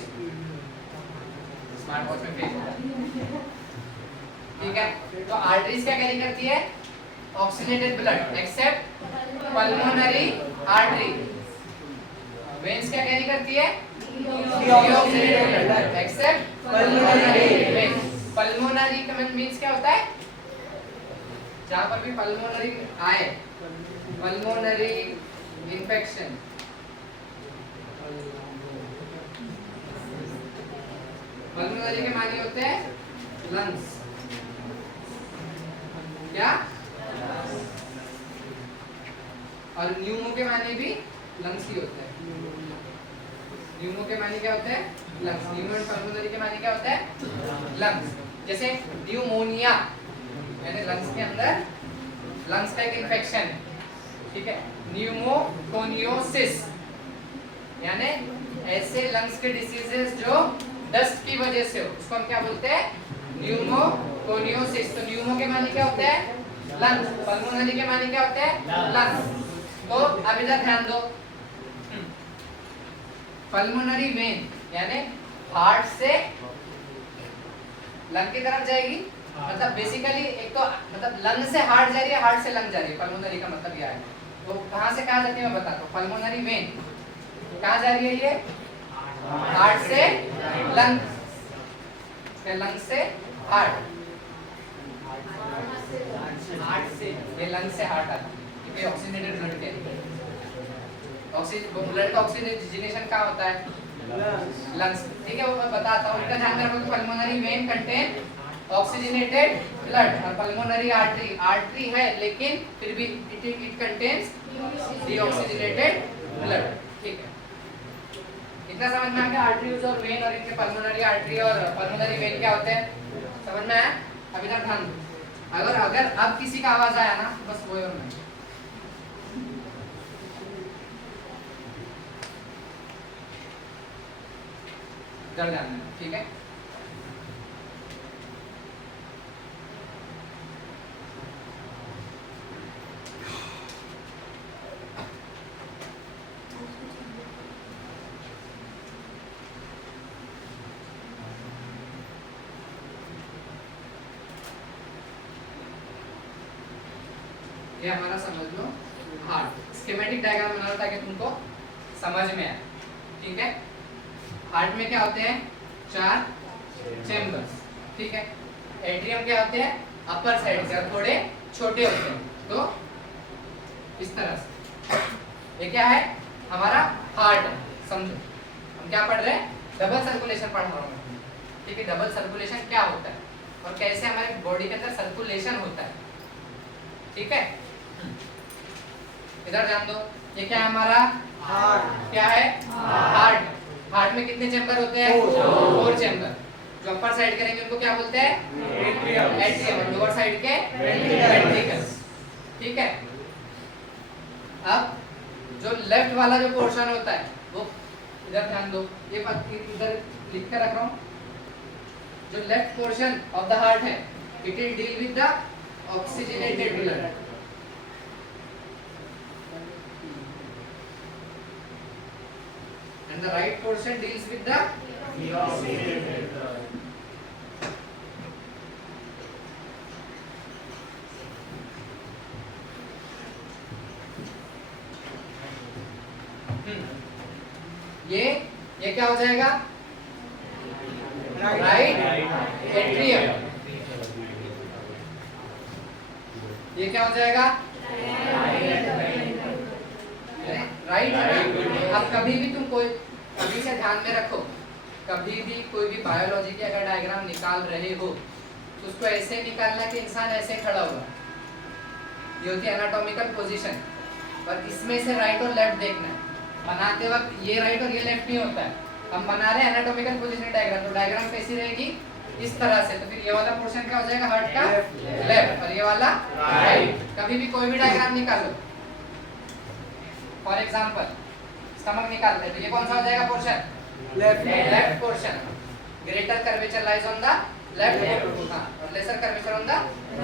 स्मार्ट वॉच में पेज होता है, ठीक है। तो आर्टरीज क्या कैरी करती है? Oxygenated blood except pulmonary artery. Veins क्या कैरी करती है? Deoxygenated blood except pulmonary veins. Pulmonary का मींस क्या होता है? जहां पर भी पल्मोनरी आए, पल्मोनरी इन्फेक्शन, पल्मोनरी के मानी होते हैं लंग्स। क्या? और न्यूमो के माने भी लंग्स ही होते हैं। न्यूमो के माने क्या होते हैं? लंग्स। न्यूमो एंड पल्मोनरी के माने क्या होते हैं? लंग्स। जैसे न्यूमोनिया यानी लंग्स के अंदर लंग्स का एक इन्फेक्शन है, ठीक है। न्यूमोकोनियोसिस यानी ऐसे लंग्स के डिसीजेस जो डस्ट की वजह से हो, उसको हम क्या बोलते हैं? न्यूमोकोनियोसिस। तो न्यूमो के माने क्या होते हैं? लंग्स। पल्मोनरी के माने क्या होते हैं? लंग्स। तो अब इधर ध्यान दो, पल्मोनरी वेन यानी हार्ट से लंग की तरफ जाएगी, मतलब बेसिकली एक तो मतलब लंग से हार्ट जा रही है, हार्ट से लंग जा रही है, पल्मोनरी का मतलब यह है। तो कहां से कहां जाती है मैं बताता हूँ। पल्मोनरी वेन कहां जा रही है, ये हार्ट से लंग, लंग से हार्ट, हार्ट से ये लंग से हार्ट आता है, क्योंकि ऑक्सीजनेटेड ब्लड के ऑक्सीजन ब्लड का ऑक्सीजनेशन कहाँ होता है, लंग्स। ठीक है, वो मैं बताता हूँ, इनका ध्यान रखो कि pulmonary vein contain oxygenated blood, और पल्मोनरी आर्टरी, आर्टरी है लेकिन फिर भी इट कंटेन्स डीऑक्सीजनेटेड ब्लड। ठीक है, इतना समझ में आ गया आर्टरीज और वेन, और इनके पल्मोनरी आर्टरी और पल्मोनरी वेन क्या होते हैं, समझ में आया। अभी तक ध्यान दो, अगर अब किसी का आवाज आया ना बस वो और नहीं, जड़ ध्यान देना, ठीक है। ये हमारा समझ लो हार्ट, स्कीमेटिक डायग्राम बना ताकि तुमको समझ में आए, ठीक है। हार्ट में क्या होते हैं, 4 चेम्बर्स, ठीक है। एट्रियम क्या होते हैं, अपर साइड से, और थोड़े छोटे होते हैं, तो इस तरह से। ये क्या है, हमारा हार्ट है, समझो हम क्या पढ़ रहे हैं, डबल सर्कुलेशन पढ़ रहा हूँ, ठीक है। डबल सर्कुलेशन क्या होता है और कैसे हमारे बॉडी के अंदर सर्कुलेशन होता है, ठीक है। इधर ध्यान दो, ये क्या है हमारा हार्ट, क्या है हार्ट। हार्ट में कितने चैम्बर होते हैं, 4 चैम्बर। जो अपर साइड करेंगे उनको क्या बोलते हैं, एट्रियम, और लोअर साइड के वेंट्रिकल्स, ठीक है। अब जो लेफ्ट वाला जो पोर्शन होता है वो, इधर ध्यान दो, ये इधर लिख कर रख रहा हूँ, जो left portion of the heart है, it will deal with the oxygenated blood, and the right portion deals with the deoxygenated blood. ये क्या हो जाएगा, राइट एट्रियम। ये क्या हो जाएगा, राइट। अब कभी भी तुम कोई, कभी से ध्यान में रखो, कभी भी कोई भी बायोलॉजी की अगर डायग्राम निकाल रहे हो तो उसको ऐसे निकालना कि इंसान ऐसे खड़ा हुआ, ये होती है एनाटॉमिकल पोजीशन। पर इसमें से राइट और लेफ्ट देखना है, बनाते वक्त ये राइट और ये लेफ्ट नहीं होता है। हम बना रहे हैं एनाटॉमिकल पोजीशन डायग्राम, तो डायग्राम कैसी रहेगी, इस तरह से। तो फिर ये वाला पोर्शन क्या हो जाएगा, हार्ट का लेफ्ट, और ये वाला राइट। कभी भी कोई भी डायग्राम निकालो, फॉर एग्जांपल स्टमक निकालते हैं, तो ये कौन सा हो जाएगा portion, left portion. Greater curvature lies on the left, हां, और lesser curvature on the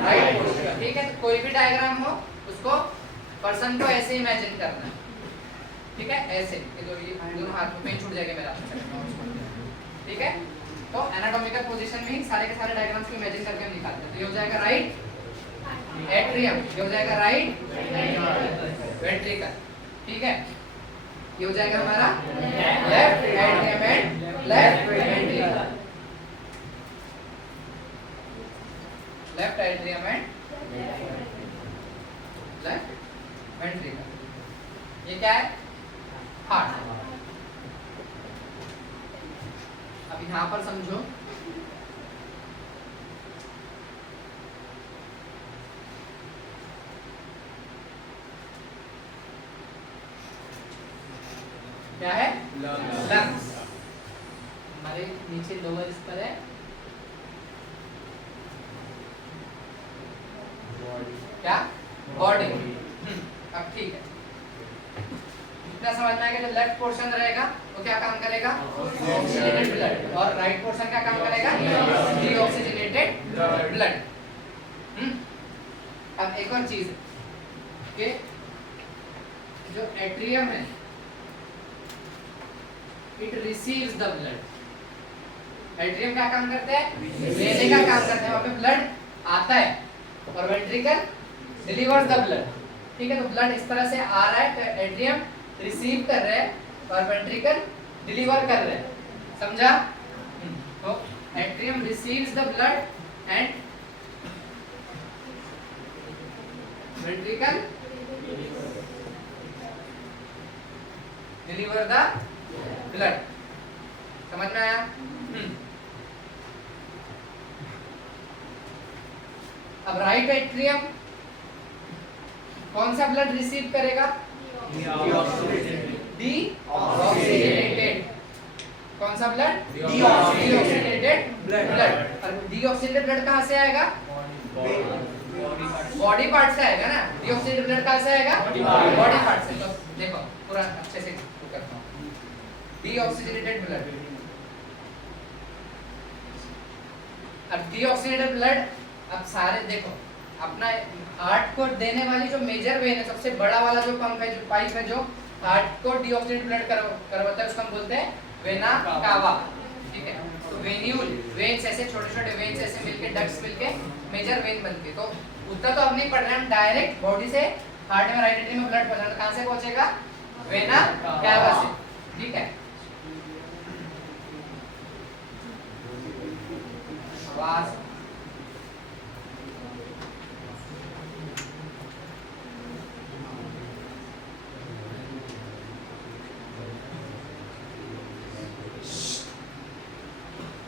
right portion, ठीक है। तो कोई भी डायग्राम हो उसको पर्सन को ऐसे इमेजिन करना है, ठीक है, ऐसे। ये दोनों हाथ में पेन छूट जाएगा मेरा, ठीक है। तो एनाटॉमिकल पोजीशन में ही सारे के सारे डायग्राम्स को इमेजिन करके हम निकालते हैं। तो ये हो जाएगा राइट एट्रियम, ये हो जाएगा राइट वेंट्रिकल, ठीक है। ये हो जाएगा हमारा left atrium and left ventricle, left atrium and left ventricle. ये क्या है, हार्ट। अब यहाँ पर समझो, क्या है, लंग्स। हमारे नीचे लोअर इस पर है क्या, बॉडी। अब ठीक है, इतना समझना है कि जो लेफ्ट पोर्शन रहेगा वो क्या काम करेगा, ऑक्सीजनेटेड ब्लड, और राइट पोर्शन क्या काम करेगा, डीऑक्सीजनेटेड ब्लड। अब एक और चीज कि जो एट्रियम है, it receives the blood. Atrium क्या काम करते हैं? लेने का काम करते हैं, वहां पे ब्लड आता है और वेंट्रिकल डिलीवर्स द ब्लड। ठीक है, तो ब्लड इस तरह से आ रहा है तो एट्रियम रिसीव कर रहा है और वेंट्रिकल डिलीवर कर रहा है। समझा? तो atrium receives the blood and ventricle deliver the blood. समझ में आया? अब राइट एट्रियम कौन सा ब्लड रिसीव करेगा? डीऑक्सीजेनेटेड। कौन सा ब्लड? डीऑक्सीजेनेटेड ब्लड। और डीऑक्सीजेनेटेड ब्लड कहां से आएगा? बॉडी पार्ट से आएगा ना। डीऑक्सीजेनेटेड ब्लड कहां से आएगा? बॉडी पार्ट से। तो देखो पूरा अच्छे से करता हूं। डीऑक्सीजेनेटेड ब्लड, अब डीऑक्सीजेनेटेड ब्लड, अब सारे देखो अपना हार्ट को देने वाली जो मेजर वेन है, सबसे बड़ा वाला जो पंप है, जो पाइप है, जो हार्ट को डीऑक्सीजेनेटेड ब्लड करवाता है, उसको हम बोलते हैं वेना कावा। ठीक है, तो वेन्यूल, वेन्स ऐसे छोटे-छोटे वेन्स ऐसे मिलके, डक्ट्स मिलके मेजर वेन बनती है। तो उतना तो अब नहीं पढ़ रहे हम, डायरेक्ट बॉडी से हार्ट में, राइट एट्रियम में ब्लड पहुंचना, कहां से पहुंचेगा? वेना कावा से। ठीक है, आवाज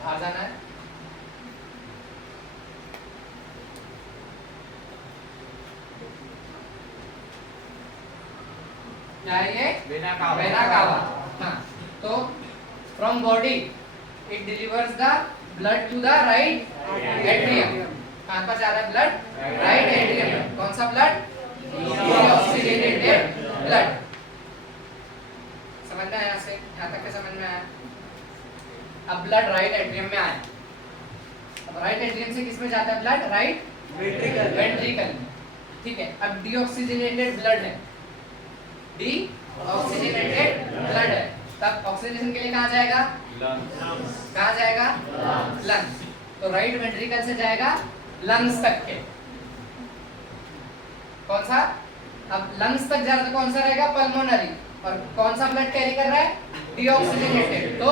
बाहर जाना है। क्या है ये? Vena cava. हाँ, तो from body it delivers the blood to the right atrium. कहां पर जा रहा है ब्लड? Right atrium. कौन सा ब्लड? डीऑक्सीजेनेटेड ब्लड। समझ में आया? से यहां तक के समझ में आया? अब ब्लड राइट एट्रियम में आया। अब राइट एट्रियम से किस में जाता है ब्लड? राइट वेंट्रिकल में। ठीक है, अब डीऑक्सीजेनेटेड ब्लड है, डीऑक्सीजेनेटेड ब्लड है, तब ऑक्सीजनेशन के लिए कहां जाएगा? कहां जाएगा? लंग्स। तो राइट वेंट्रिकल से जाएगा लंग्स तक के। कौन सा? अब लंग्स तक जा रहा तो कौन सा रहेगा? पल्मोनरी। और कौन सा ब्लड कैरी कर रहा है? डीऑक्सीजेनेटेड, तो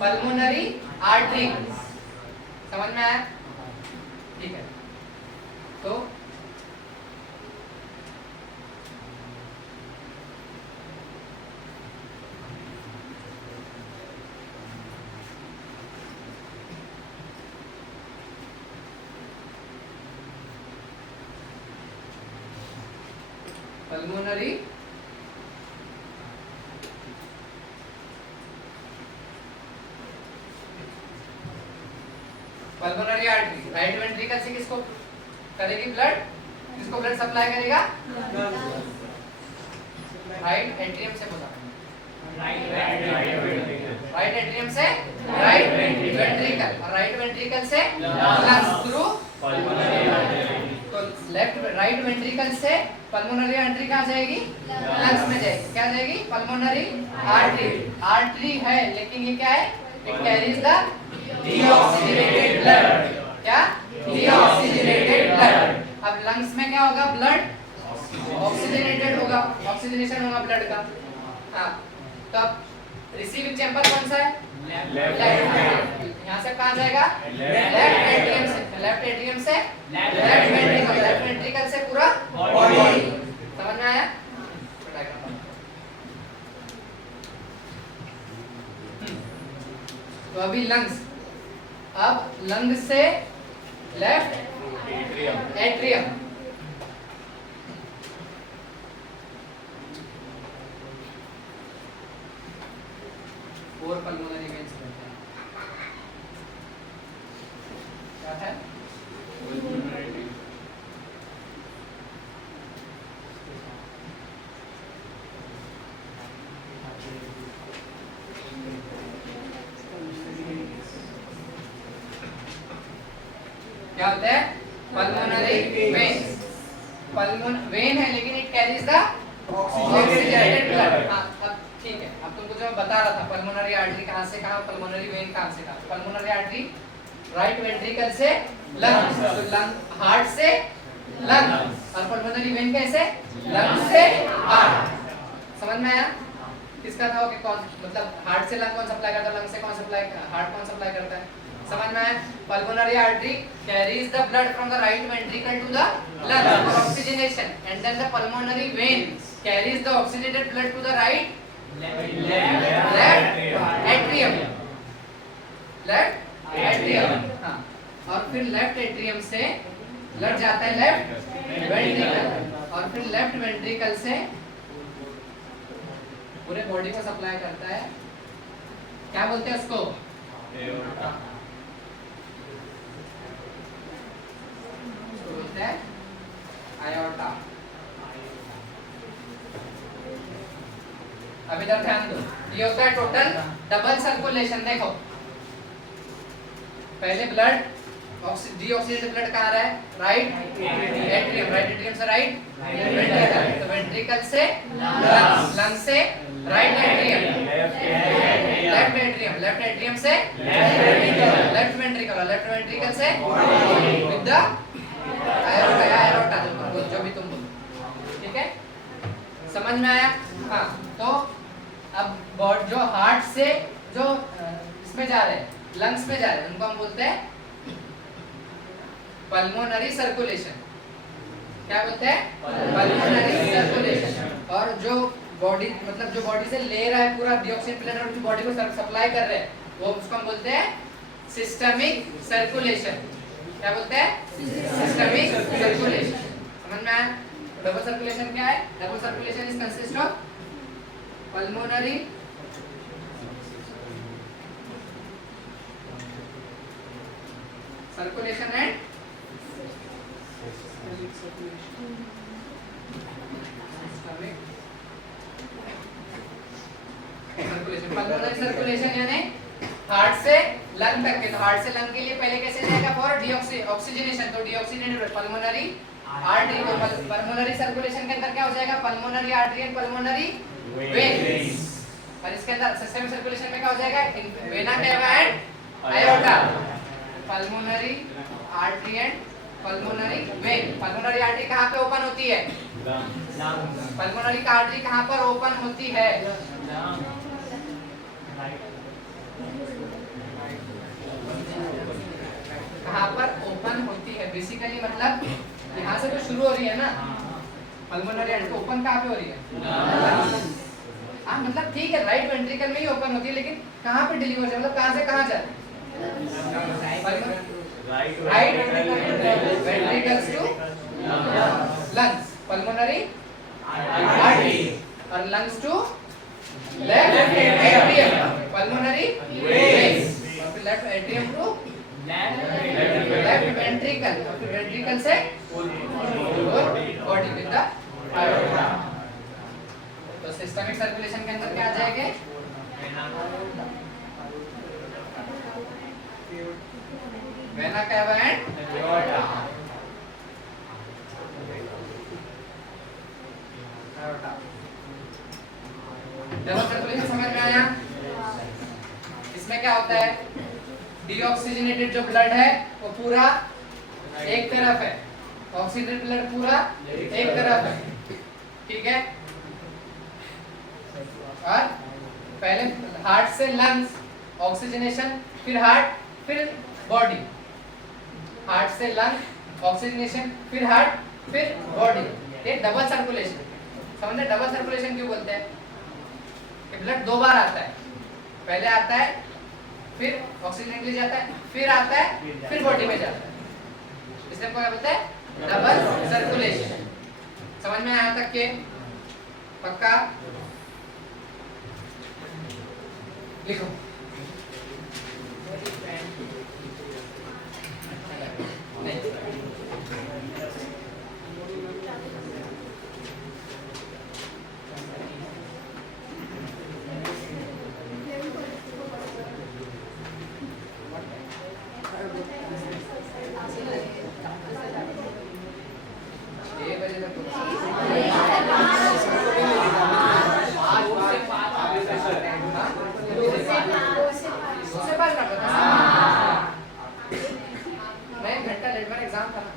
पल्मोनरी आर्टरी। समझ में आया? ठीक है, तो pulmonary pulmonary artery right ventricle से किसको करेगी ब्लड? किसको ब्लड सप्लाई करेगा? राइट एट्रियम से बोला, राइट एट्रियम से राइट वेंट्रिकल, और राइट वेंट्रिकल से लंग्स थ्रू पल्मोनरी आर्टरी। तो लेफ्ट राइट वेंट्रिकल से पल्मोनरी आर्टरी कहां जाएगी? लंग्स में जाएगी। क्या जाएगी? Pulmonary artery. आर्टरी है लेकिन ये क्या है? It carries the deoxygenated blood. क्या? Deoxygenated blood. अब लंग्स में क्या होगा? ब्लड ऑक्सीजनेटेड होगा, ऑक्सीजनेशन होगा ब्लड का। हाँ, तब रिसीविंग चैम्बर कौन सा है? लेफ्ट। यहाँ से कहाँ जाएगा? लेफ्ट एट्रियम से, लेफ्ट एट्रियम से लेफ्ट वेंट्रिकल, लेफ्ट वेंट्रिकल से पूरा बॉडी। समझ में आया? तो अभी लंग्स, अब लंग से left atrium, four pulmonary veins रहते हैं। क्या है? क्या होता है? Pulmonary veins. वेन है लेकिन it carries the oxygenated blood. हाँ, अब ठीक है, अब तुमको जो मैं बता रहा था पल्मोनरी आर्टरी कहाँ से कहाँ, पल्मोनरी वेन कहाँ से कहाँ। पल्मोनरी आर्टरी राइट वेंट्रिकल से लंग्स, तो लंग हार्ट से लंग्स, और पल्मोनरी वेन कैसे लंग्स से हार्ट। समझ में आया किसका था वो कि कौन, मतलब हार्ट से लंग कौन सप्लाई करता है, लंग से कौन सप्लाई, हार्ट कौन सप्लाई करता है। समझ में आया। Pulmonary artery carries the blood from the right ventricle to the lung for oxygenation, and then the pulmonary vein carries the oxygenated blood to the right left atrium, left atrium, हाँ, और फिर लेफ्ट एट्रियम से ब्लड जाता है लेफ्ट वेंट्रिकल, और फिर लेफ्ट वेंट्रिकल से पूरे बॉडी को सप्लाई करता है। क्या बोलते हैं उसको, बोलते हैं आयोटा। अब इधर ध्यान दो, ये होता है टोटल डबल सर्कुलेशन। देखो पहले ब्लड डीऑक्सीडेटेड ब्लड कहाँ रहा है, राइट एट्रियम, राइट एट्रियम से राइट वेंट्रिकल, तो वेंट्रिकल से लंग से right atrium, left atrium, left atrium से लेफ्ट वेंट्रिकल, और लेफ्ट वेंट्रिकल से विद द एरोटा, जो भी तुम बोलो, ठीक है, समझ में आया। हाँ, तो अब बॉडी जो हार्ट से जो इसमें जा रहे हैं, लंग्स में जा रहे हैं, उनको हम बोलते हैं पल्मोनरी सर्कुलेशन। क्या बोलते हैं, पल्मोनरी सर्कुलेशन। और जो बॉडी मतलब जो बॉडी से ले रहा है पूरा डीऑक्सीजन ब्लड और जो बॉडी को सप्लाई कर रहे हैं, वो उसको हम बोलते हैं सिस्टमिक सर्कुलेशन। क्या बोलते हैं, सिस्टमिक सर्कुलेशन। समझ में आया। डबल सर्कुलेशन क्या है, double circulation is consist of pulmonary circulation and circulation. Pulmonary circulation यानी हार्ट से लंग तक के, तो हार्ट से लंग के लिए पहले कैसे जाएगा, फॉर ऑक्सीजनेशन, तो डीऑक्सीजनेटेड पल्मोनरी आर्टरी, तो पल्मोनरी सर्कुलेशन के अंदर क्या हो जाएगा, pulmonary artery and pulmonary vein, और इसके अंदर सिस्टमिक सर्कुलेशन में क्या हो जाएगा, vena cava and iota, pulmonary artery and pulmonary vein. Pulmonary artery कहाँ पे ओपन होती है, पल्मोनरी आर्टरी कहाँ पर ओपन होती है, कहाँ पर ओपन होती है, बेसिकली मतलब यहाँ से तो शुरू हो रही है ना, पल्मोनरी आर्टरी ओपन कहाँ पे हो रही है, हाँ मतलब ठीक है, राइट वेंट्रिकल में ही ओपन होती है, लेकिन कहाँ पे डिलीवर है, मतलब कहाँ से कहाँ जाए, right ventricles to lungs, pulmonary artery, और lungs to left atrium, pulmonary veins, और फिर left atrium to left ventricle, और फिर वेंट्रिकल से बॉडी विद द आयोटा। तो सिस्टमिक सर्कुलेशन के अंदर क्या आ जाएंगे, vena cava and aorta. Double circulation समझ में आया। इसमें क्या होता है, डीऑक्सीजनेटेड जो ब्लड है वो पूरा एक तरफ है, ऑक्सीजनेटेड ब्लड पूरा एक तरफ है, ठीक है, और पहले हार्ट से लंग्स ऑक्सीजनेशन, फिर हार्ट, फिर बॉडी, हार्ट से लंग ऑक्सीजनेशन, फिर हार्ट, फिर बॉडी, ये डबल सर्कुलेशन। समझे डबल सर्कुलेशन क्यों बोलते हैं, कि ब्लड दो बार आता है, पहले आता है फिर ऑक्सीजन के लिए जाता है, फिर आता है फिर बॉडी में जाता है, इसलिए क्या बोलते हैं डबल सर्कुलेशन। समझ में आया तक के, पक्का लिखो। उससे पास रखा था। मैं एक घंटा लेट, मेरा एग्जाम था ना।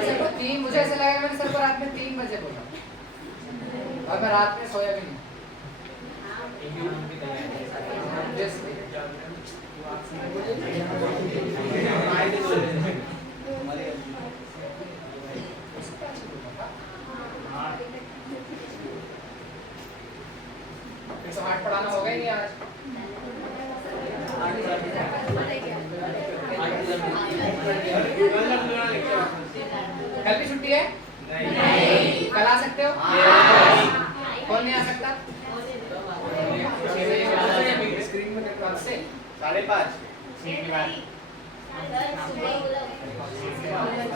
सर को 3, मुझे ऐसा लगा मैंने सर को रात में 3 बजे बोला और मैं रात में सोया भी नहीं। तो हार्ड पढ़ाना होगा ही नहीं आज। कल भी छुट्टी है? नहीं। कल आ सकते हो? कौन नहीं आ सकता? स्क्रीन में देखो। से 5:30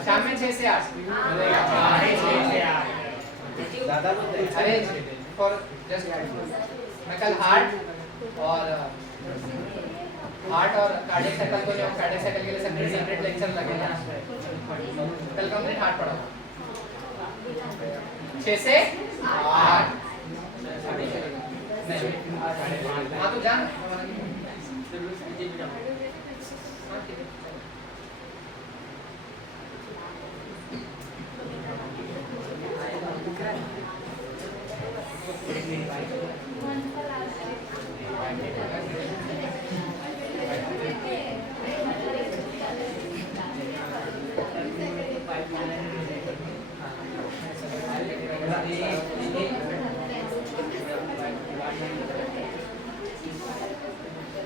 शाम में 6 से 8। अरे फॉर जस्ट मैं कल हार्ट और कार्डियक साइकिल को जो कार्डियक साइकिल के लिए सेपरेट लेक्चर लगेगा। कल कंप्लीट हार्ट पढ़ाओ 6 से 8। हाँ तो जान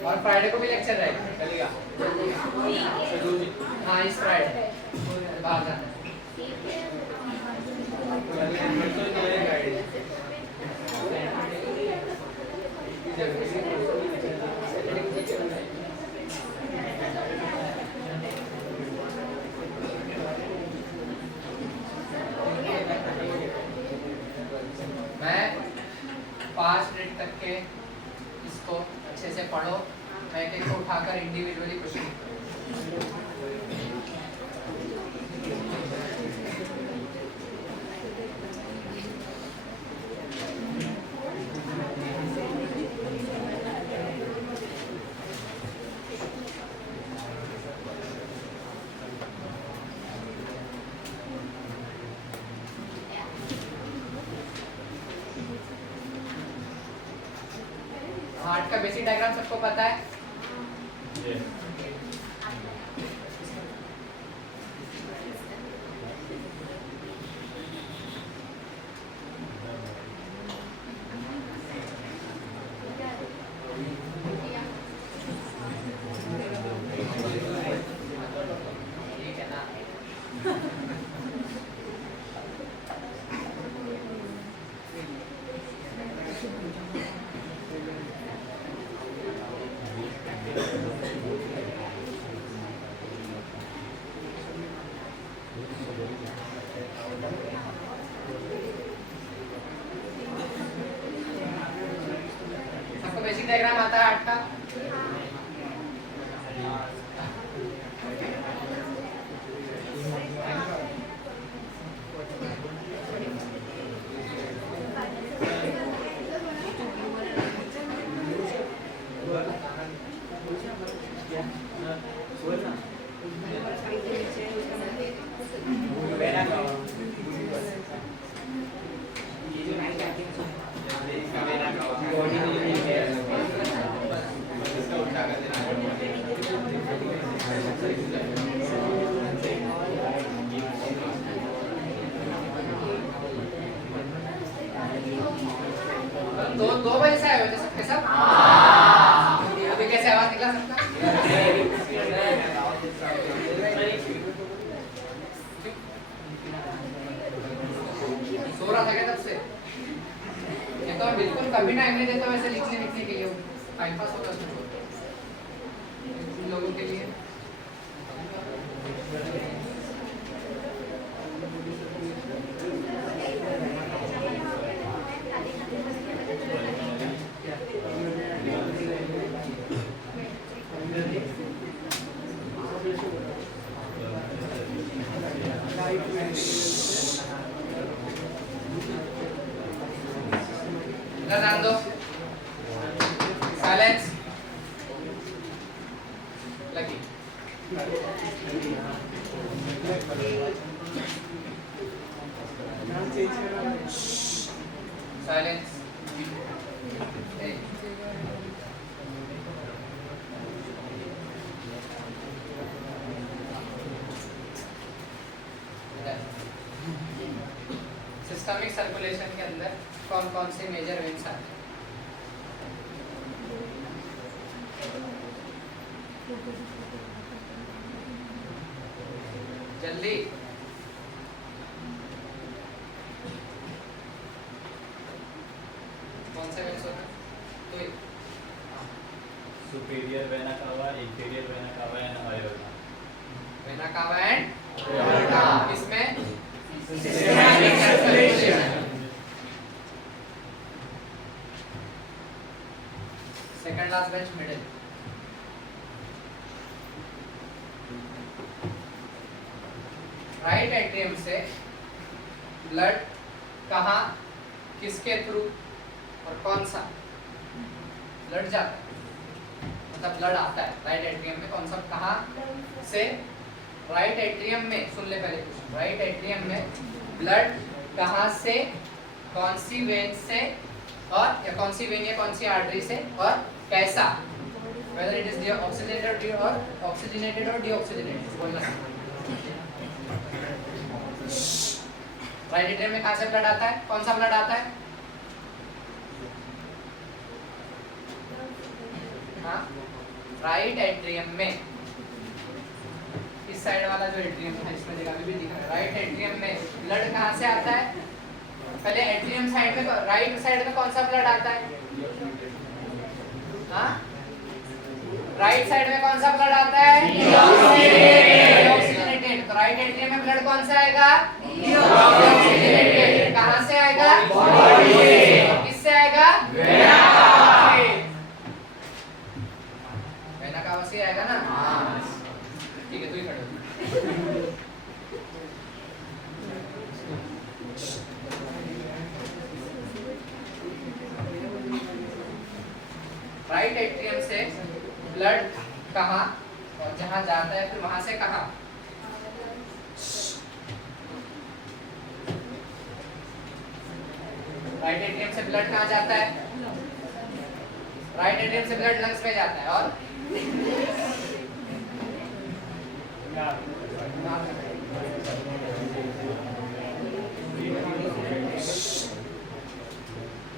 और फ्राइडे को भी लेक्चर रहेगा। चलेगा? हाँ इस फ्राइडे बाहर जाना है। मैं 5 मिनट तक के इसको अच्छे से पढ़ो। मैं एक को उठाकर इंडिविजुअली क्वेश्चन हार्ट का बेसिक डायग्राम सबको पता है? ठीक है ना? सबको बेसिक डायग्राम आता है हार्ट का? दो बजे से आए हो सबके सब? अभी कैसे आवाज निकला सबका? सो रहा था क्या तब से? ये तो बिल्कुल कभी टाइम नहीं देता वैसे लिखने के लिए। टाइम पास होगा लोगों के लिए। इधर ध्यान दो, साइलेंस, लगी, साइलेंस, सिस्टमिक सर्कुलेशन के अंदर कौन कौन से मेजर वेन्स आते हैं? जल्दी, कौन से वेन्स होते हैं? तो superior vena cava, inferior vena cava and aorta. Vena cava and aorta, इसमें systematic circulation. Second last bench middle, right atrium से ब्लड कहाँ, किसके थ्रू और कौन सा ब्लड जाता है, मतलब ब्लड आता है राइट एट्रियम में, कौन सा कहाँ से? राइट एट्रियम में, सुन ले पहले क्वेश्चन, राइट एट्रियम में ब्लड कहाँ से, कौन सी वेन से, और या कौन सी वेन या कौन सी आर्टरी से, और कैसा, whether it is oxygenated or deoxygenated, बोलना। राइट एट्रियम में कहाँ से ब्लड आता है, कौन सा ब्लड आता है? हाँ, राइट एट्रियम में, इस साइड वाला जो एट्रियम है इसमें देखा अभी भी दिखा है, राइट एट्रियम में ब्लड कहाँ से आता है? पहले एट्रियम साइड में, राइट साइड में कौन सा ब्लड आता है? हाँ, राइट साइड में कौन सा ब्लड आता है? डिऑक्सीजनेटेड। तो राइट एट्रियम में ब्लड कौन सा आएगा? डिऑक्सीजनेटेड। कहाँ से आएगा? बॉडी से। किससे आएगा? वेना कावा से आएगा ना? ठीक है, तू ही खड़े हो। राइट एट्रियम से ब्लड कहाँ और जहाँ जाता है, फिर वहां से कहाँ? राइट एट्रियम से ब्लड कहाँ जाता है? राइट एट्रियम से ब्लड लंग्स में जाता है, और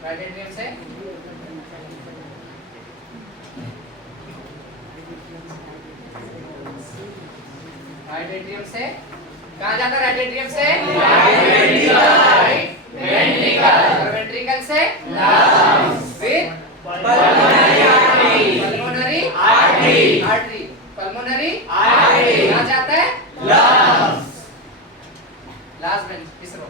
राइट एट्रियम से राइट एट्रियम से कहाँ जाता है? राइट एट्रियम से राइट वेंट्रिकल, और वेंट्रिकल से lungs, with pulmonary artery, pulmonary artery कहाँ जाता है? लंग्स। लास्ट बेंच, इस रो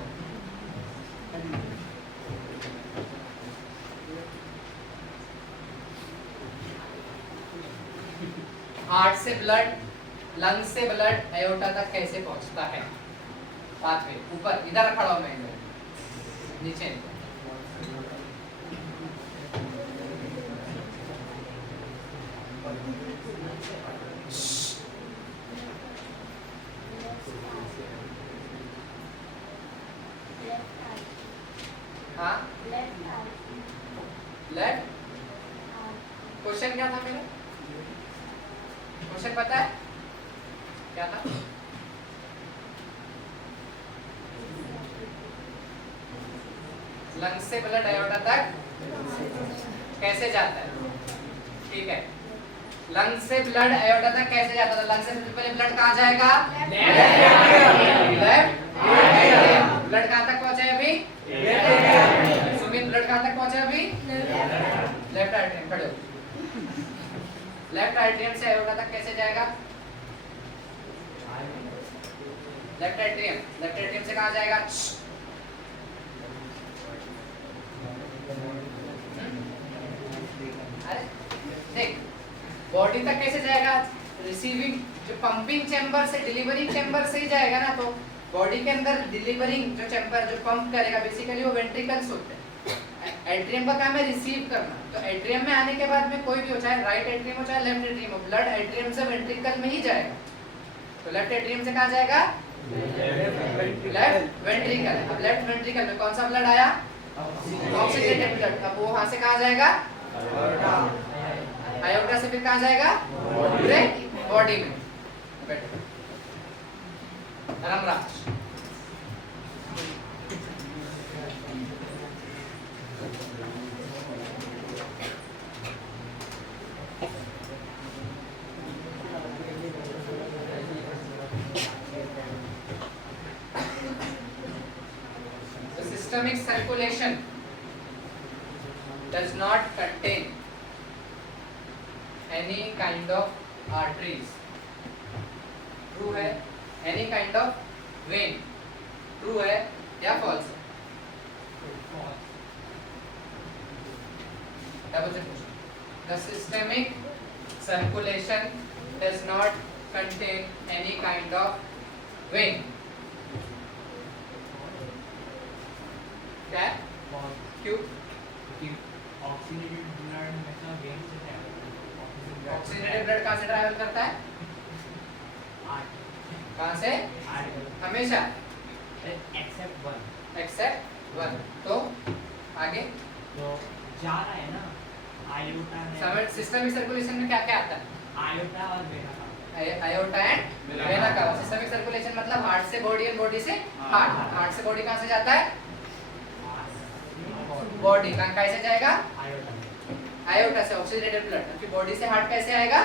हार्ट से ब्लड, लंग्स से ब्लड एओर्टा तक कैसे पहुंचता है? पाथवे ऊपर, इधर खड़ा हूं मैं, इधर नीचे। हाँ, लेफ्ट। क्वेश्चन क्या था मेरा? क्वेश्चन पता है क्या था? लंग्स से ब्लड एओर्टा तक कैसे जाता है? ठीक है, लंग्स से ब्लड एओर्टा तक कैसे जाता है? लंग्स से पहले ब्लड कहाँ जाएगा? लेफ्ट। ब्लड कहाँ तक पहुंचा है अभी? सुमित, ब्लड कहाँ तक पहुंचा है अभी? Left atrium. खड़े हो। लेफ्ट आर्टरियम से एओर्टा तक कैसे जाएगा? लेफ्ट एट्रियम, लेफ्ट एट्रियम से कहाँ जाएगा? अरे देख, बॉडी तक कैसे जाएगा? रिसीविंग, जो पंपिंग चैम्बर से डिलीवरिंग चैम्बर से ही जाएगा ना। तो बॉडी के अंदर डिलीवरिंग जो चैम्बर जो पंप करेगा बेसिकली वो वेंट्रिकल्स होते हैं। एट्रियम का काम है रिसीव करना। तो एट्रियम में आने के बाद में कोई भी हो, चाहे राइट एट्रियम हो चाहे लेफ्ट एट्रियम हो, ब्लड एट्रियम से वेंट्रिकल में ही जाएगा। तो लेफ्ट एट्रियम से कहाँ जाएगा? Left ventricle. अब लेफ्ट वेंट्रिकल में कौन सा ब्लड आया? Oxygenated blood. अब वो वहां से कहाँ जाएगा? आयोटा से फिर कहाँ जाएगा? पूरे बॉडी में। Dharmaraj systemic circulation does not contain any kind of arteries. True है? Any kind of vein. True है या false? Double check question. The systemic circulation does not contain any kind of vein. क्या? क्यों? ऑक्सीजनेटेड ब्लड मतलब वेन से ट्रैवल। ऑक्सीजनेटेड ब्लड कहाँ से ट्रैवल करता है? कहाँ से? हमेशा एक्सेप्ट वन। तो आगे तो जा रहा है ना, आयोटा है। सिस्टमिक सर्कुलेशन में क्या क्या आता है? आयोटा और वेना का। आयोटा एंड वेना का। सिस्टमिक सर्कुलेशन मतलब हार्ट से बॉडी एंड बॉडी से हार्ट। हार्ट से बॉडी कहाँ से जाता है? बॉडी कहाँ कैसे जाएगा? आयोटा से ऑक्सीजनेटेड ब्लड। फिर बॉडी से हार्ट कैसे आएगा?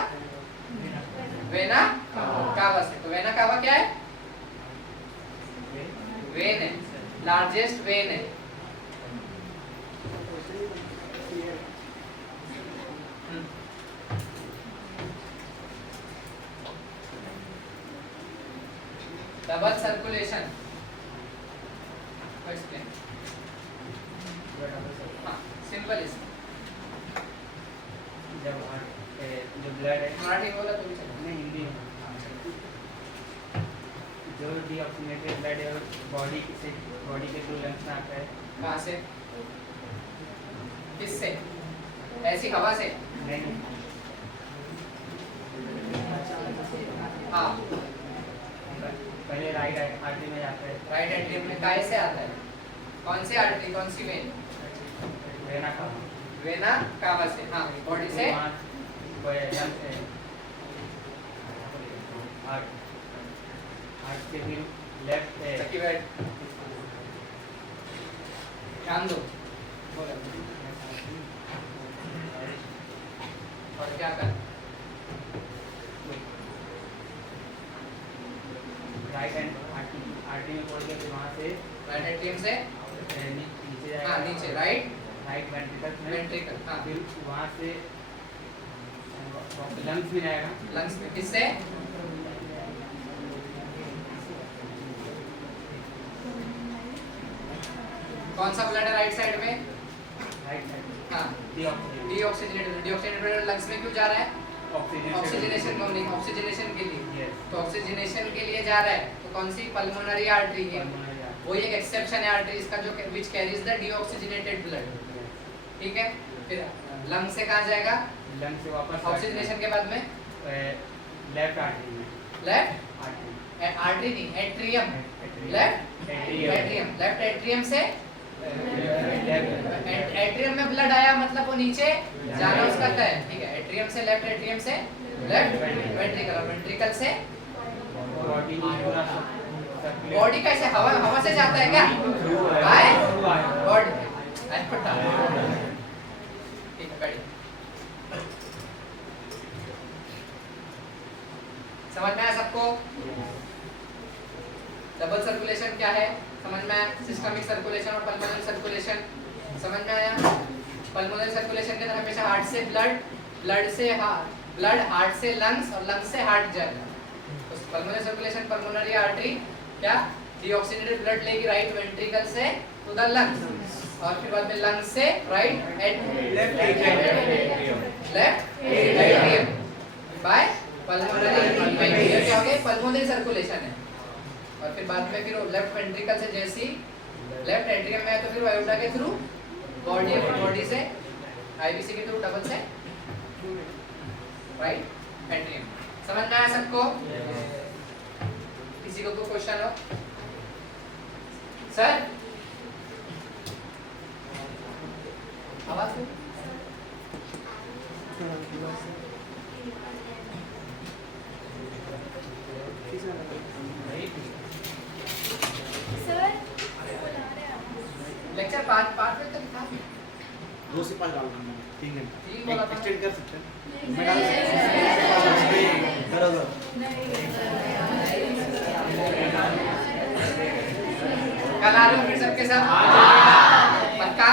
वेना कावा से। तो वेना कावा क्या है? वेन है, लार्जेस्ट वेन है। Double circulation explain. हाँ सिंपल इज जब जो ब्लड है, मराठी बोला तो भी चलेगा। नहीं हिंदी में, जो डीऑक्सीजनेटेड ब्लड है बॉडी के थ्रू लंग्स में आता है। कहाँ से? किससे? ऐसी हवा से? नहीं, हाँ पहले राइट आर्टरी में जाता है। राइट एट्रियम में काय से आता है? कौन सी आर्टरी, कौन सी वेन? वेना का वेना कावा से। हाँ बॉडी से लंग्स है, हार्ट से फिर लेफ्ट है। चक्की बैठ ध्यान दो। बोलो और क्या कर? राइट हैंड आर्टरी में पड़ गया, फिर वहाँ से राइट एट्रियम से नीचे जाएगा। हाँ नीचे राइट वेंट्रिकल में, वेंट्रिकल। हाँ फिर वहाँ से लंग्स में जाएगा। लंग्स में किससे? कौन सा ब्लड है राइट साइड में? राइट साइड हाँ डीऑक्सीजनेटेड लंग्स में क्यों जा रहा है? ऑक्सीजनेशन को नहीं, ऑक्सीजनेशन के लिए। यस, तो ऑक्सीजनेशन के लिए जा रहा है तो कौन सी? पल्मोनरी आर्टरी है। वो एक एक्सेप्शन है आर्टरीज का जो which carries the deoxygenated blood. ठीक है, फिर लंग से कहाँ जाएगा? लंग से वापस ऑक्सीजनेशन के बाद में लेफ्ट आर्टरी में। लेफ्ट आर्टरी आर्टरी नहीं, atrium. Left atrium. Left atrium से एट्रियम में ब्लड आया मतलब वो नीचे जाना उसका तय है। ठीक है, एट्रियम से लेफ्ट एट्रियम से लेफ्ट वेंट्रिकल, और वेंट्रिकल से बॉडी कैसे? हवा से जाता है क्या? By body. ठीक है, बैठिए। समझ में आया सबको? डबल सर्कुलेशन क्या है समझ में आया? सिस्टमिक सर्कुलेशन और पल्मोनरी सर्कुलेशन समझ में आया? पल्मोनरी सर्कुलेशन के अंदर हमेशा हार्ट से ब्लड हार्ट से लंग्स और लंग्स से हार्ट जाएगा। तो पल्मोनरी सर्कुलेशन, पल्मोनरी आर्टरी क्या डीऑक्सीजनेटेड ब्लड लेगी राइट वेंट्रिकल से टू द लंग्स, और फिर बाद में लंग्स से right left atrium by pulmonary. ये क्या हो गया? पल्मोनरी सर्कुलेशन है। और फिर बाद में फिर लेफ्ट वेंट्रिकल से जैसी लेफ्ट एट्रियम में है तो फिर आयोटा के थ्रू बॉडी अपनी बॉडी से आईबीसी के थ्रू डबल से राइट एंट्री। समझ में आया सबको? किसी को कोई क्वेश्चन हो? सर आवाज लेक्चर 5 बजे तक था। 2 से 5 डाल दूंगा। 3 घंटा ठीक बोला था। एक्सटेंड कर सकते हैं। मैं डाल कल आ रहे हो फिर सबके साथ? पक्का?